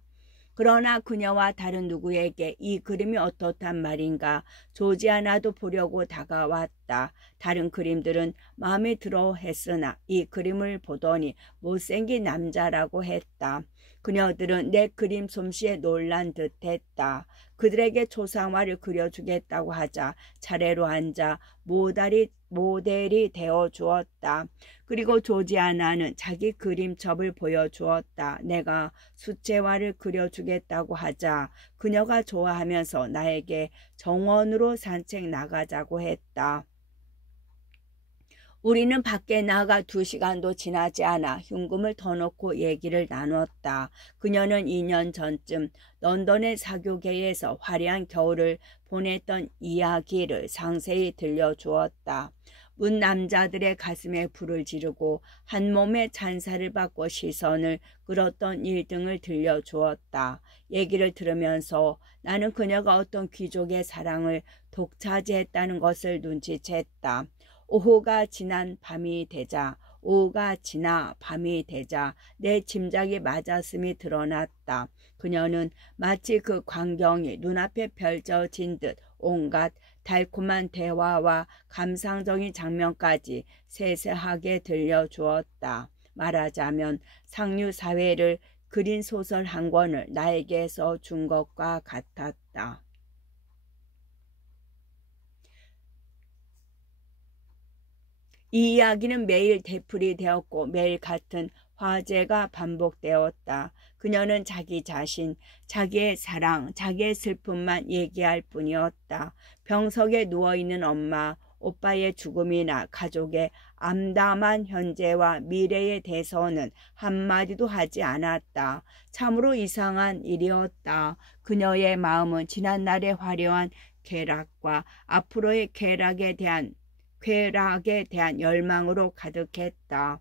그러나 그녀와 다른 누구에게 이 그림이 어떻단 말인가 조지아나도 보려고 다가왔다. 다른 그림들은 마음에 들어 했으나 이 그림을 보더니 못생긴 남자라고 했다. 그녀들은 내 그림 솜씨에 놀란 듯했다. 그들에게 초상화를 그려주겠다고 하자 차례로 앉아 모델이 되어 주었다. 그리고 조지아나는 자기 그림첩을 보여주었다. 내가 수채화를 그려주겠다고 하자 그녀가 좋아하면서 나에게 정원으로 산책 나가자고 했다. 우리는 밖에 나가 2시간도 지나지 않아 흉금을 더 놓고 얘기를 나눴다. 그녀는 2년 전쯤 런던의 사교계에서 화려한 겨울을 보냈던 이야기를 상세히 들려주었다. 문 남자들의 가슴에 불을 지르고 한 몸에 찬사를 받고 시선을 끌었던 일 등을 들려주었다. 얘기를 들으면서 나는 그녀가 어떤 귀족의 사랑을 독차지했다는 것을 눈치챘다. 오후가 지나 밤이 되자 내 짐작이 맞았음이 드러났다. 그녀는 마치 그 광경이 눈앞에 펼쳐진 듯 온갖 달콤한 대화와 감상적인 장면까지 세세하게 들려주었다. 말하자면 상류사회를 그린 소설 한 권을 나에게서 준 것과 같았다. 이 이야기는 매일 되풀이 되었고 매일 같은 화제가 반복되었다. 그녀는 자기 자신, 자기의 사랑, 자기의 슬픔만 얘기할 뿐이었다. 병석에 누워있는 엄마, 오빠의 죽음이나 가족의 암담한 현재와 미래에 대해서는 한마디도 하지 않았다. 참으로 이상한 일이었다. 그녀의 마음은 지난날의 화려한 쾌락과 앞으로의 쾌락에 대한 열망으로 가득했다.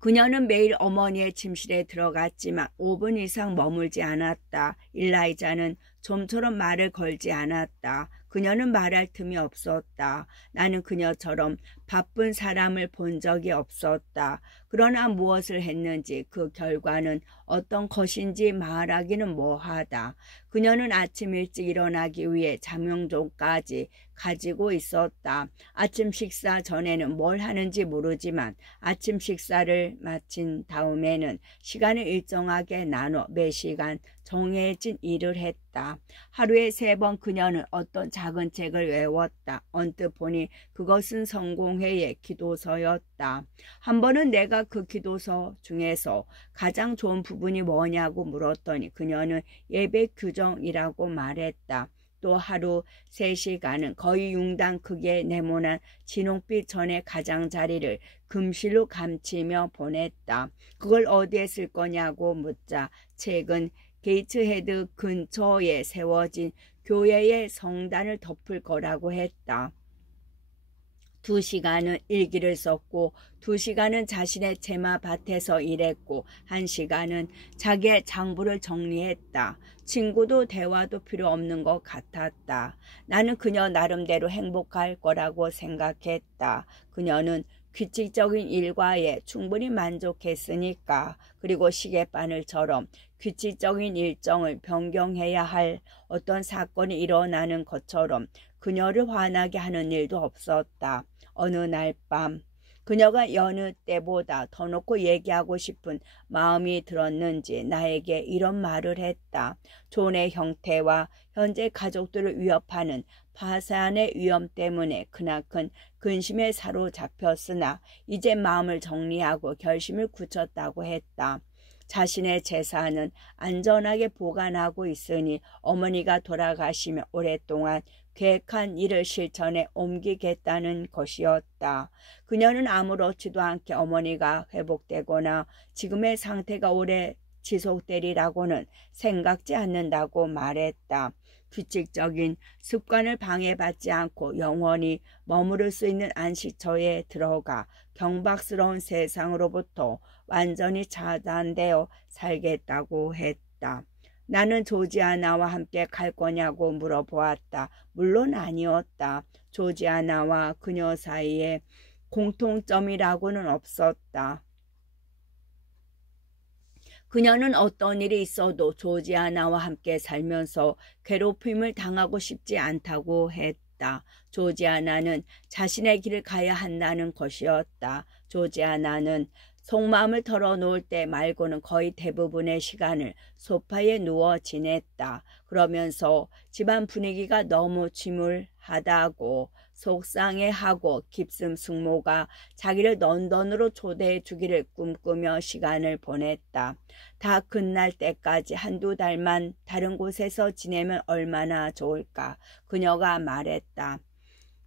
그녀는 매일 어머니의 침실에 들어갔지만 5분 이상 머물지 않았다. 일라이자는 좀처럼 말을 걸지 않았다. 그녀는 말할 틈이 없었다. 나는 그녀처럼 바쁜 사람을 본 적이 없었다. 그러나 무엇을 했는지 그 결과는 어떤 것인지 말하기는 뭐하다. 그녀는 아침 일찍 일어나기 위해 자명종까지 가지고 있었다. 아침 식사 전에는 뭘 하는지 모르지만 아침 식사를 마친 다음에는 시간을 일정하게 나눠 매 시간 정해진 일을 했다. 하루에 3번 그녀는 어떤 작은 책을 외웠다. 언뜻 보니 그것은 성공회의 기도서였다. 한 번은 내가 그 기도서 중에서 가장 좋은 부분이 뭐냐고 물었더니 그녀는 예배 규정이라고 말했다. 또 하루 3시간은 거의 융당 크기의 네모난 진홍빛 전의 가장자리를 금실로 감치며 보냈다. 그걸 어디에 쓸 거냐고 묻자 책은 게이트헤드 근처에 세워진 교회의 성단을 덮을 거라고 했다. 2시간은 일기를 썼고 2시간은 자신의 제마밭에서 일했고 1시간은 자기의 장부를 정리했다. 친구도 대화도 필요 없는 것 같았다. 나는 그녀 나름대로 행복할 거라고 생각했다. 그녀는 규칙적인 일과에 충분히 만족했으니까. 그리고 시계바늘처럼 규칙적인 일정을 변경해야 할 어떤 사건이 일어나는 것처럼 그녀를 화나게 하는 일도 없었다. 어느 날 밤 그녀가 여느 때보다 더 놓고 얘기하고 싶은 마음이 들었는지 나에게 이런 말을 했다. 존의 형태와 현재 가족들을 위협하는 파산의 위험 때문에 크나큰 근심에 사로잡혔으나 이제 마음을 정리하고 결심을 굳혔다고 했다. 자신의 재산은 안전하게 보관하고 있으니 어머니가 돌아가시며 오랫동안 계획한 일을 실천에 옮기겠다는 것이었다. 그녀는 아무렇지도 않게 어머니가 회복되거나 지금의 상태가 오래 지속되리라고는 생각지 않는다고 말했다. 규칙적인 습관을 방해받지 않고 영원히 머무를 수 있는 안식처에 들어가 경박스러운 세상으로부터 완전히 차단되어 살겠다고 했다. 나는 조지아나와 함께 갈 거냐고 물어보았다. 물론 아니었다. 조지아나와 그녀 사이에 공통점이라고는 없었다. 그녀는 어떤 일이 있어도 조지아나와 함께 살면서 괴롭힘을 당하고 싶지 않다고 했다. 조지아나는 자신의 길을 가야 한다는 것이었다. 조지아나는 속마음을 털어놓을 때 말고는 거의 대부분의 시간을 소파에 누워 지냈다. 그러면서 집안 분위기가 너무 침울하다고 속상해하고 깁슨 숙모가 자기를 런던으로 초대해 주기를 꿈꾸며 시간을 보냈다. 다 끝날 때까지 1~2달만 다른 곳에서 지내면 얼마나 좋을까. 그녀가 말했다.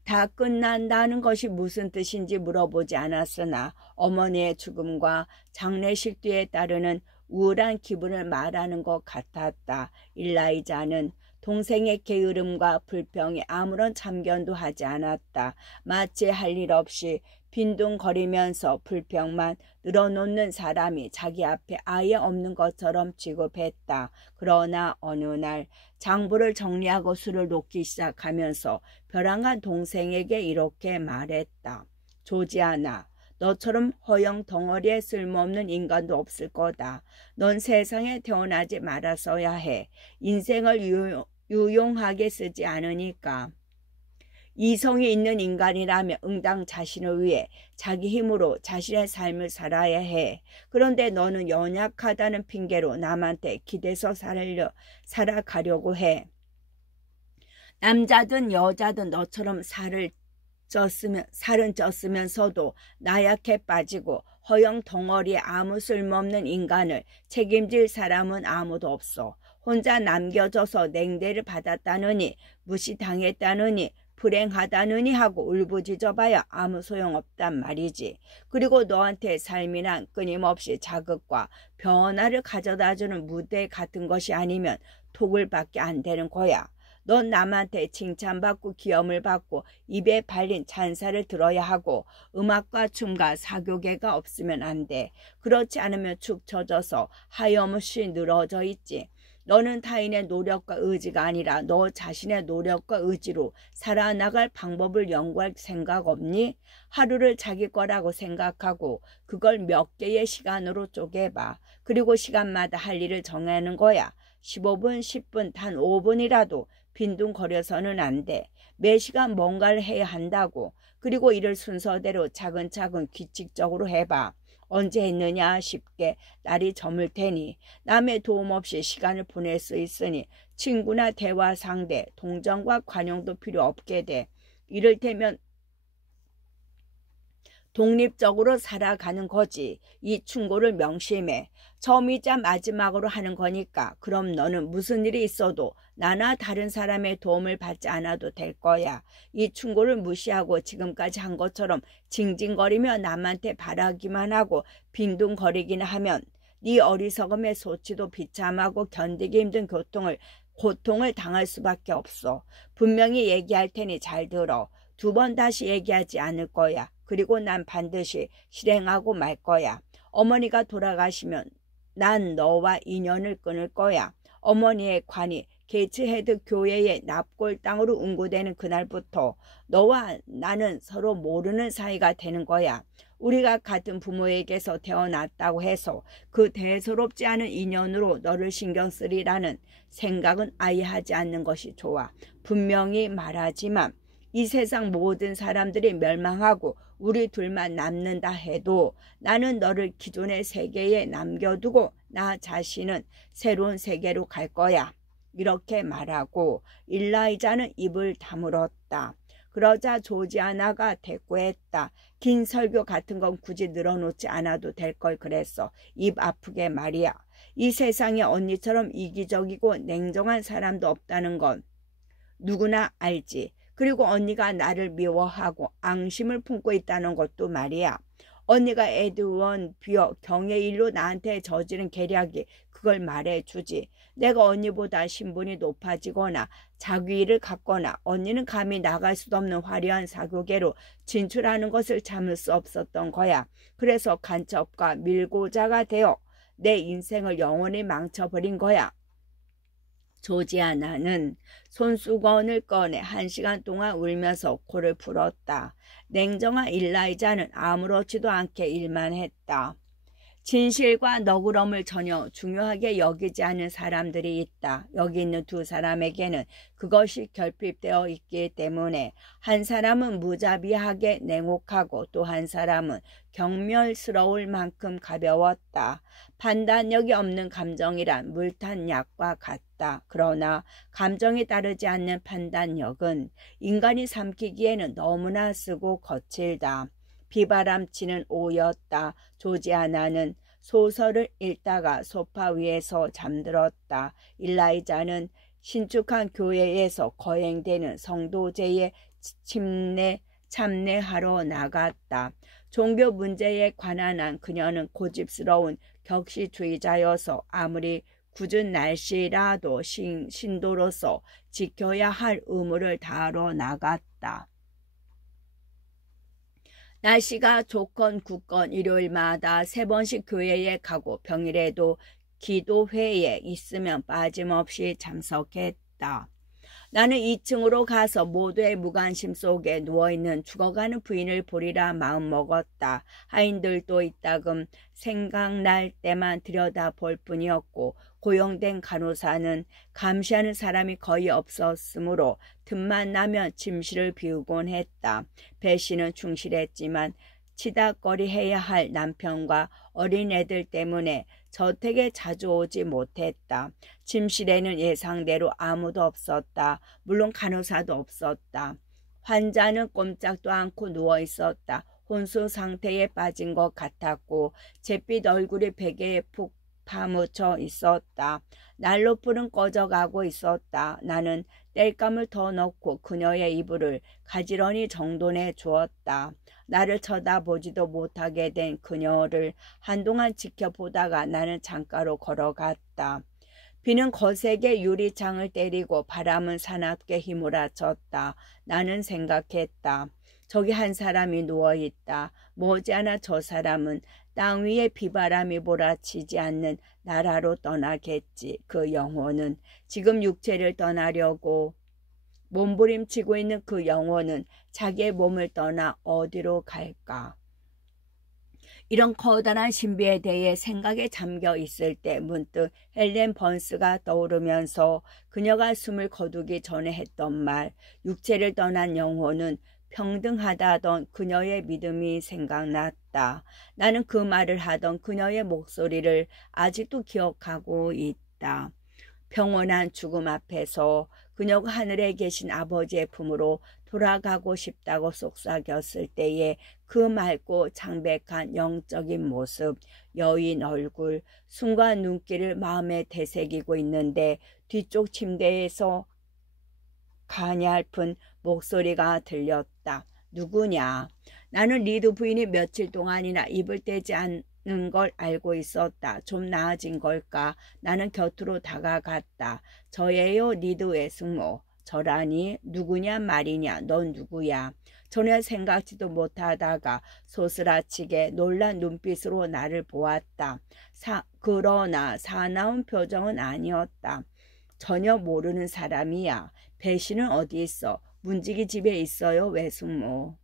다 끝난다는 것이 무슨 뜻인지 물어보지 않았으나 어머니의 죽음과 장례식 뒤에 따르는 우울한 기분을 말하는 것 같았다. 일라이자는 동생의 게으름과 불평에 아무런 참견도 하지 않았다. 마치 할 일 없이 빈둥거리면서 불평만 늘어놓는 사람이 자기 앞에 아예 없는 것처럼 취급했다. 그러나 어느 날 장부를 정리하고 술을 놓기 시작하면서 벼랑간 동생에게 이렇게 말했다. 조지아나, 너처럼 허영 덩어리에 쓸모없는 인간도 없을 거다. 넌 세상에 태어나지 말았어야 해. 인생을 유용하게 쓰지 않으니까. 이성이 있는 인간이라면 응당 자신을 위해 자기 힘으로 자신의 삶을 살아야 해. 그런데 너는 연약하다는 핑계로 남한테 기대서 살아가려고 해. 남자든 여자든 너처럼 살은 쪘으면서도 나약해 빠지고 허영 덩어리에 아무 쓸모없는 인간을 책임질 사람은 아무도 없어. 혼자 남겨져서 냉대를 받았다느니 무시당했다느니 불행하다느니 하고 울부짖어봐야 아무 소용없단 말이지. 그리고 너한테 삶이란 끊임없이 자극과 변화를 가져다주는 무대 같은 것이 아니면 토굴밖에 안 되는 거야. 넌 남한테 칭찬받고 기염을 받고 입에 발린 찬사를 들어야 하고 음악과 춤과 사교계가 없으면 안 돼. 그렇지 않으면 축 처져서 하염없이 늘어져 있지. 너는 타인의 노력과 의지가 아니라 너 자신의 노력과 의지로 살아나갈 방법을 연구할 생각 없니? 하루를 자기 거라고 생각하고 그걸 몇 개의 시간으로 쪼개봐. 그리고 시간마다 할 일을 정하는 거야. 15분, 10분, 단 5분이라도 빈둥거려서는 안 돼. 매 시간 뭔가를 해야 한다고. 그리고 일을 순서대로 차근차근 규칙적으로 해봐. 언제 했느냐 싶게 날이 저물 테니 남의 도움 없이 시간을 보낼 수 있으니 친구나 대화 상대, 동정과 관용도 필요 없게 돼. 이를테면 독립적으로 살아가는 거지. 이 충고를 명심해. 처음이자 마지막으로 하는 거니까. 그럼 너는 무슨 일이 있어도 나나 다른 사람의 도움을 받지 않아도 될 거야. 이 충고를 무시하고 지금까지 한 것처럼 징징거리며 남한테 바라기만 하고 빈둥거리기나 하면 네 어리석음의 소치도 비참하고 견디기 힘든 고통을 당할 수밖에 없어. 분명히 얘기할 테니 잘 들어. 2번 다시 얘기하지 않을 거야. 그리고 난 반드시 실행하고 말 거야. 어머니가 돌아가시면 난 너와 인연을 끊을 거야. 어머니의 관이 게이츠헤드 교회의 납골 땅으로 운구되는 그날부터 너와 나는 서로 모르는 사이가 되는 거야. 우리가 같은 부모에게서 태어났다고 해서 그 대수롭지 않은 인연으로 너를 신경 쓰리라는 생각은 아예 하지 않는 것이 좋아. 분명히 말하지만 이 세상 모든 사람들이 멸망하고 우리 둘만 남는다 해도 나는 너를 기존의 세계에 남겨두고 나 자신은 새로운 세계로 갈 거야. 이렇게 말하고 일라이자는 입을 다물었다. 그러자 조지아나가 대꾸했다. 긴 설교 같은 건 굳이 늘어놓지 않아도 될 걸 그랬어. 입 아프게 말이야. 이 세상에 언니처럼 이기적이고 냉정한 사람도 없다는 건 누구나 알지. 그리고 언니가 나를 미워하고 앙심을 품고 있다는 것도 말이야. 언니가 에드원 비어 경의 일로 나한테 저지른 계략이 그걸 말해주지. 내가 언니보다 신분이 높아지거나 자기를 갖거나 언니는 감히 나갈 수도 없는 화려한 사교계로 진출하는 것을 참을 수 없었던 거야. 그래서 간첩과 밀고자가 되어 내 인생을 영원히 망쳐버린 거야. 조지아나는 손수건을 꺼내 1시간 동안 울면서 코를 풀었다. 냉정한 일라이자는 아무렇지도 않게 일만 했다. 진실과 너그럼을 전혀 중요하게 여기지 않는 사람들이 있다. 여기 있는 2 사람에게는 그것이 결핍되어 있기 때문에 한 사람은 무자비하게 냉혹하고 또 한 사람은 경멸스러울 만큼 가벼웠다. 판단력이 없는 감정이란 물탄 약과 같다. 그러나 감정이 따르지 않는 판단력은 인간이 삼키기에는 너무나 쓰고 거칠다. 비바람치는 오후였다. 조지아나는 소설을 읽다가 소파 위에서 잠들었다. 일라이자는 신축한 교회에서 거행되는 성도제의 참내하러 나갔다. 종교 문제에 관한 한 그녀는 고집스러운 격시주의자여서 아무리 굳은 날씨라도 신도로서 지켜야 할 의무를 다하러 나갔다. 날씨가 좋건 굳건 일요일마다 3번씩 교회에 가고 평일에도 기도회에 있으면 빠짐없이 참석했다. 나는 2층으로 가서 모두의 무관심 속에 누워있는 죽어가는 부인을 보리라 마음먹었다. 하인들도 이따금 생각날 때만 들여다볼 뿐이었고 고용된 간호사는 감시하는 사람이 거의 없었으므로 틈만 나면 침실을 비우곤 했다. 배 씨는 충실했지만 치닥거리 해야 할 남편과 어린애들 때문에 저택에 자주 오지 못했다. 침실에는 예상대로 아무도 없었다. 물론 간호사도 없었다. 환자는 꼼짝도 않고 누워있었다. 혼수 상태에 빠진 것 같았고 잿빛 얼굴이 베개에 푹 파묻혀 있었다. 난로불은 꺼져가고 있었다. 나는 땔감을 더 넣고 그녀의 이불을 가지런히 정돈해 주었다. 나를 쳐다보지도 못하게 된 그녀를 한동안 지켜보다가 나는 창가로 걸어갔다. 비는 거세게 유리창을 때리고 바람은 사납게 휘몰아쳤다. 나는 생각했다. 저기 한 사람이 누워있다. 머지않아 저 사람은 땅 위에 비바람이 몰아치지 않는 나라로 떠나겠지. 그 영혼은 지금 육체를 떠나려고 몸부림치고 있는 그 영혼은 자기의 몸을 떠나 어디로 갈까? 이런 커다란 신비에 대해 생각에 잠겨 있을 때 문득 헬렌 번스가 떠오르면서 그녀가 숨을 거두기 전에 했던 말, 육체를 떠난 영혼은 평등하다던 그녀의 믿음이 생각났다. 나는 그 말을 하던 그녀의 목소리를 아직도 기억하고 있다. 평온한 죽음 앞에서 그녀가 하늘에 계신 아버지의 품으로 돌아가고 싶다고 속삭였을 때의 그 맑고 창백한 영적인 모습, 여인 얼굴, 순간 눈길을 마음에 되새기고 있는데 뒤쪽 침대에서 가냘픈 목소리가 들렸다. 누구냐? 나는 리드 부인이 며칠 동안이나 입을 떼지 않는 걸 알고 있었다. 좀 나아진 걸까? 나는 곁으로 다가갔다. 저예요, 리드 외숙모. 저라니? 누구냐 말이냐? 넌 누구야? 전혀 생각지도 못하다가 소스라치게 놀란 눈빛으로 나를 보았다. 그러나 사나운 표정은 아니었다. 전혀 모르는 사람이야. 배 씨는 어디 있어? 문지기 집에 있어요, 외숙모.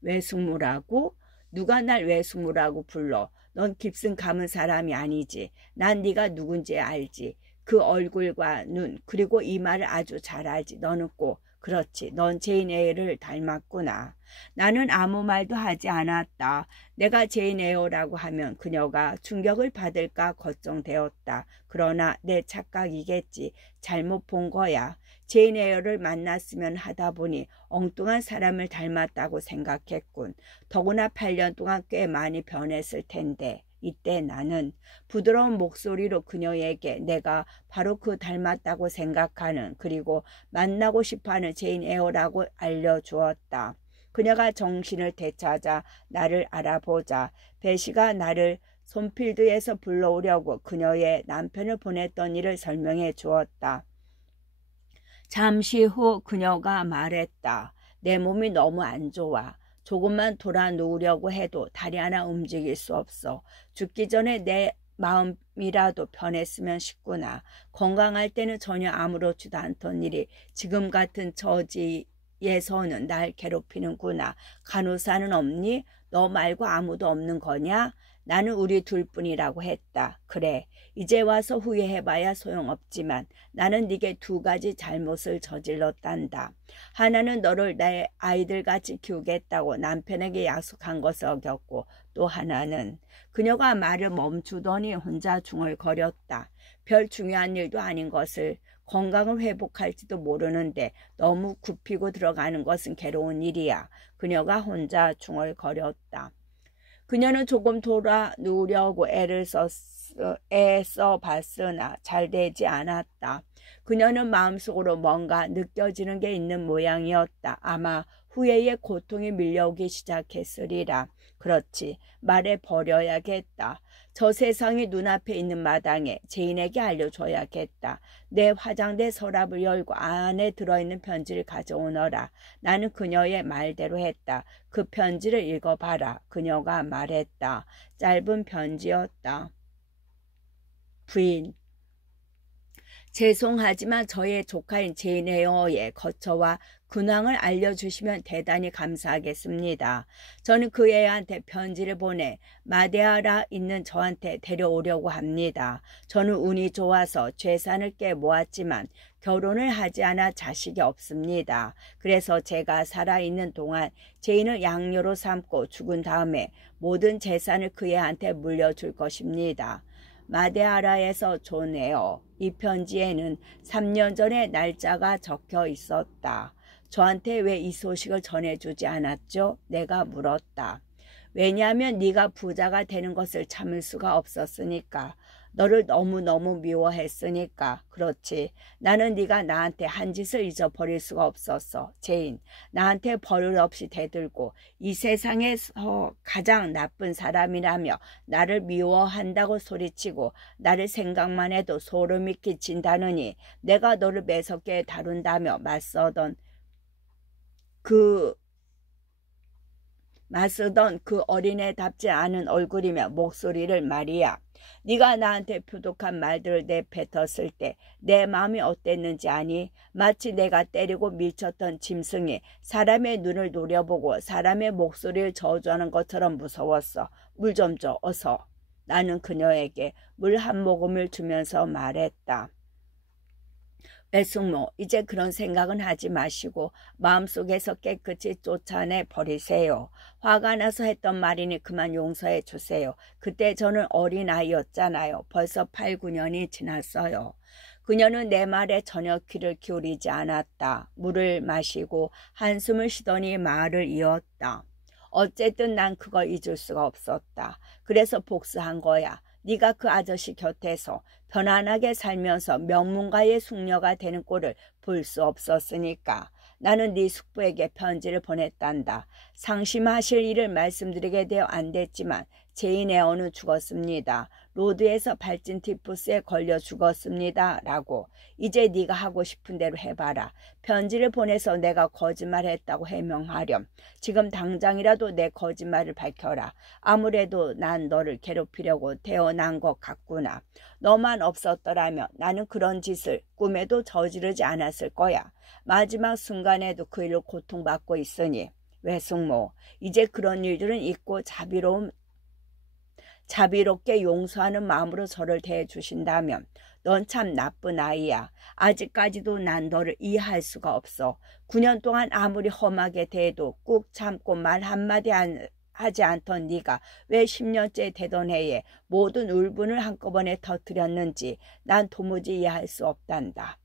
외숙모라고? 누가 날 외숙모라고 불러? 넌 깁슨 감은 사람이 아니지. 난 네가 누군지 알지. 그 얼굴과 눈 그리고 이마를 아주 잘 알지. 너는 꼭 그렇지. 넌 제인 에어를 닮았구나. 나는 아무 말도 하지 않았다. 내가 제인 에어라고 하면 그녀가 충격을 받을까 걱정되었다. 그러나 내 착각이겠지. 잘못 본 거야. 제인 에어를 만났으면 하다 보니 엉뚱한 사람을 닮았다고 생각했군. 더구나 8년 동안 꽤 많이 변했을 텐데. 이때 나는 부드러운 목소리로 그녀에게 내가 바로 그 닮았다고 생각하는 그리고 만나고 싶어하는 제인 에어라고 알려주었다. 그녀가 정신을 되찾아 나를 알아보자 배 씨가 나를 손필드에서 불러오려고 그녀의 남편을 보냈던 일을 설명해 주었다. 잠시 후 그녀가 말했다. 내 몸이 너무 안 좋아. 조금만 돌아 누우려고 해도 다리 하나 움직일 수 없어. 죽기 전에 내 마음이라도 편했으면 싶구나. 건강할 때는 전혀 아무렇지도 않던 일이 지금 같은 처지에서는 날 괴롭히는구나. 간호사는 없니? 너 말고 아무도 없는 거냐? 나는 우리 둘뿐이라고 했다. 그래. 이제 와서 후회해봐야 소용없지만 나는 네게 2가지 잘못을 저질렀단다. 하나는 너를 내 아이들같이 키우겠다고 남편에게 약속한 것을 어겼고 또 하나는 그녀가 말을 멈추더니 혼자 중얼거렸다. 별 중요한 일도 아닌 것을 건강을 회복할지도 모르는데 너무 굽히고 들어가는 것은 괴로운 일이야. 그녀가 혼자 중얼거렸다. 그녀는 조금 돌아 누우려고 애를 애써 봤으나 잘 되지 않았다. 그녀는 마음속으로 뭔가 느껴지는 게 있는 모양이었다. 아마 후회의 고통이 밀려오기 시작했으리라. 그렇지, 말해버려야겠다. 저 세상이 눈앞에 있는 마당에 제인에게 알려줘야겠다. 내 화장대 서랍을 열고 안에 들어있는 편지를 가져오너라. 나는 그녀의 말대로 했다. 그 편지를 읽어봐라. 그녀가 말했다. 짧은 편지였다. 부인, 죄송하지만 저의 조카인 제인에어의 거처와 근황을 알려주시면 대단히 감사하겠습니다. 저는 그 애한테 편지를 보내 마데아라 있는 저한테 데려오려고 합니다. 저는 운이 좋아서 재산을 꽤 모았지만 결혼을 하지 않아 자식이 없습니다. 그래서 제가 살아있는 동안 제인을 양녀로 삼고 죽은 다음에 모든 재산을 그 애한테 물려줄 것입니다. 마데아라에서 존에어. 이 편지에는 3년 전의 날짜가 적혀 있었다. 저한테 왜 이 소식을 전해주지 않았죠? 내가 물었다. 왜냐하면 네가 부자가 되는 것을 참을 수가 없었으니까. 너를 너무너무 미워했으니까. 그렇지. 나는 네가 나한테 한 짓을 잊어버릴 수가 없었어. 제인, 나한테 버릇없이 대들고 이 세상에서 가장 나쁜 사람이라며 나를 미워한다고 소리치고 나를 생각만 해도 소름이 끼친다느니 내가 너를 매섭게 다룬다며 맞서던 그 어린애답지 않은 얼굴이며 목소리를 말이야. 네가 나한테 표독한 말들을 내뱉었을 때 내 마음이 어땠는지 아니? 마치 내가 때리고 밀쳤던 짐승이 사람의 눈을 노려보고 사람의 목소리를 저주하는 것처럼 무서웠어. 물 좀 줘, 어서. 나는 그녀에게 물 한 모금을 주면서 말했다. 외숙모, 이제 그런 생각은 하지 마시고 마음속에서 깨끗이 쫓아내 버리세요. 화가 나서 했던 말이니 그만 용서해 주세요. 그때 저는 어린아이였잖아요. 벌써 8, 9년이 지났어요. 그녀는 내 말에 전혀 귀를 기울이지 않았다. 물을 마시고 한숨을 쉬더니 말을 이었다. 어쨌든 난 그걸 잊을 수가 없었다. 그래서 복수한 거야. 네가 그 아저씨 곁에서 편안하게 살면서 명문가의 숙녀가 되는 꼴을 볼 수 없었으니까. 나는 네 숙부에게 편지를 보냈단다. 상심하실 일을 말씀드리게 되어 안 됐지만 제인에어는 죽었습니다. 로드에서 발진 티푸스에 걸려 죽었습니다. 라고. 이제 네가 하고 싶은 대로 해봐라. 편지를 보내서 내가 거짓말했다고 해명하렴. 지금 당장이라도 내 거짓말을 밝혀라. 아무래도 난 너를 괴롭히려고 태어난 것 같구나. 너만 없었더라면 나는 그런 짓을 꿈에도 저지르지 않았을 거야. 마지막 순간에도 그 일로 고통받고 있으니. 외숙모, 이제 그런 일들은 잊고 자비롭게 용서하는 마음으로 저를 대해주신다면 넌 참 나쁜 아이야. 아직까지도 난 너를 이해할 수가 없어. 9년 동안 아무리 험하게 대해도 꾹 참고 말 한마디 하지 않던 네가 왜 10년째 되던 해에 모든 울분을 한꺼번에 터뜨렸는지 난 도무지 이해할 수 없단다.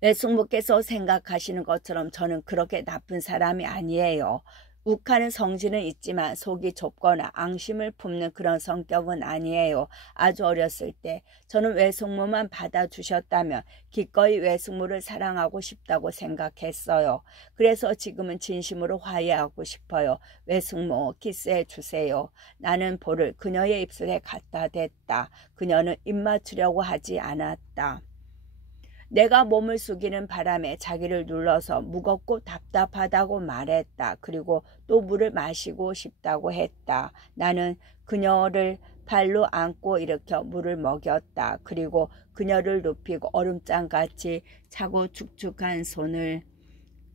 외숙모께서 생각하시는 것처럼 저는 그렇게 나쁜 사람이 아니에요. 욱하는 성질은 있지만 속이 좁거나 앙심을 품는 그런 성격은 아니에요. 아주 어렸을 때 저는 외숙모만 받아주셨다면 기꺼이 외숙모를 사랑하고 싶다고 생각했어요. 그래서 지금은 진심으로 화해하고 싶어요. 외숙모, 키스해 주세요. 나는 볼을 그녀의 입술에 갖다 댔다. 그녀는 입 맞추려고 하지 않았다. 내가 몸을 숙이는 바람에 자기를 눌러서 무겁고 답답하다고 말했다. 그리고 또 물을 마시고 싶다고 했다. 나는 그녀를 발로 안고 일으켜 물을 먹였다. 그리고 그녀를 눕히고 얼음장같이 차고 축축한 손을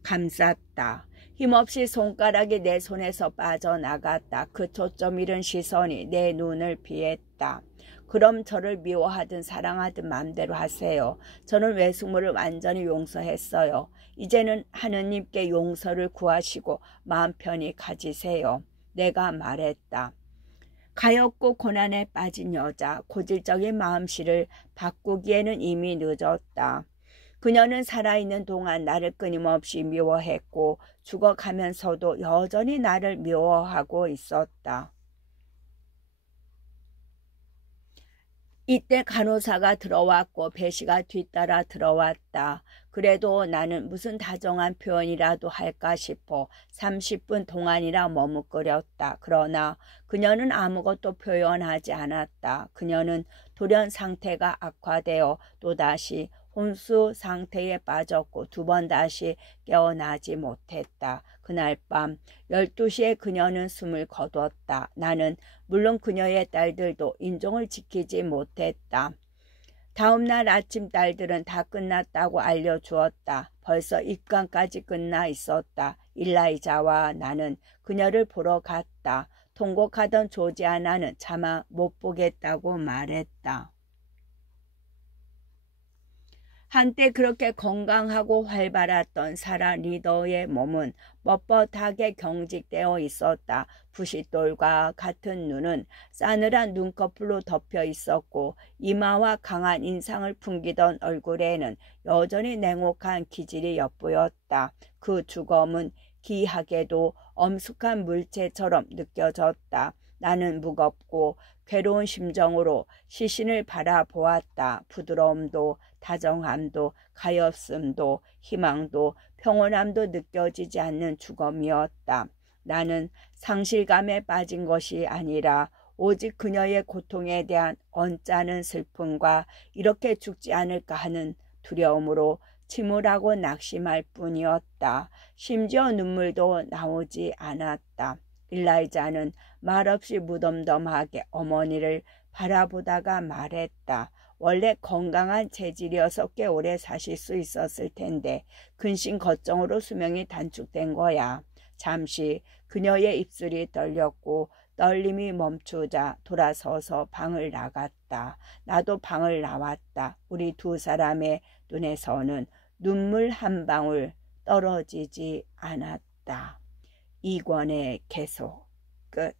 감쌌다. 힘없이 손가락이 내 손에서 빠져나갔다. 그 초점 잃은 시선이 내 눈을 피했다. 그럼 저를 미워하든 사랑하든 마음대로 하세요. 저는 외숙모를 완전히 용서했어요. 이제는 하느님께 용서를 구하시고 마음 편히 가지세요. 내가 말했다. 가엾고 고난에 빠진 여자, 고질적인 마음씨를 바꾸기에는 이미 늦었다. 그녀는 살아있는 동안 나를 끊임없이 미워했고 죽어가면서도 여전히 나를 미워하고 있었다. 이때 간호사가 들어왔고 배시가 뒤따라 들어왔다. 그래도 나는 무슨 다정한 표현이라도 할까 싶어 30분 동안이나 머뭇거렸다. 그러나 그녀는 아무것도 표현하지 않았다. 그녀는 돌연 상태가 악화되어 또다시 혼수 상태에 빠졌고 두 번 다시 깨어나지 못했다. 그날 밤 12시에 그녀는 숨을 거뒀다. 나는 물론 그녀의 딸들도 인종을 지키지 못했다. 다음날 아침 딸들은 다 끝났다고 알려주었다. 벌써 입관까지 끝나 있었다. 일라이자와 나는 그녀를 보러 갔다. 통곡하던 조지아나는 차마 못 보겠다고 말했다. 한때 그렇게 건강하고 활발했던 사라 리더의 몸은 뻣뻣하게 경직되어 있었다. 부싯돌과 같은 눈은 싸늘한 눈꺼풀로 덮여 있었고 이마와 강한 인상을 풍기던 얼굴에는 여전히 냉혹한 기질이 엿보였다. 그 주검은 기이하게도 엄숙한 물체처럼 느껴졌다. 나는 무겁고 괴로운 심정으로 시신을 바라보았다. 부드러움도 다정함도 가엾음도 희망도 평온함도 느껴지지 않는 주검이었다. 나는 상실감에 빠진 것이 아니라 오직 그녀의 고통에 대한 언짢은 슬픔과 이렇게 죽지 않을까 하는 두려움으로 침울하고 낙심할 뿐이었다. 심지어 눈물도 나오지 않았다. 일라이자는 말없이 무덤덤하게 어머니를 바라보다가 말했다. 원래 건강한 체질이어서 꽤 오래 사실 수 있었을 텐데 근심 걱정으로 수명이 단축된 거야. 잠시 그녀의 입술이 떨렸고 떨림이 멈추자 돌아서서 방을 나갔다. 나도 방을 나왔다. 우리 두 사람의 눈에서는 눈물 한 방울 떨어지지 않았다. 2권의 계속 끝.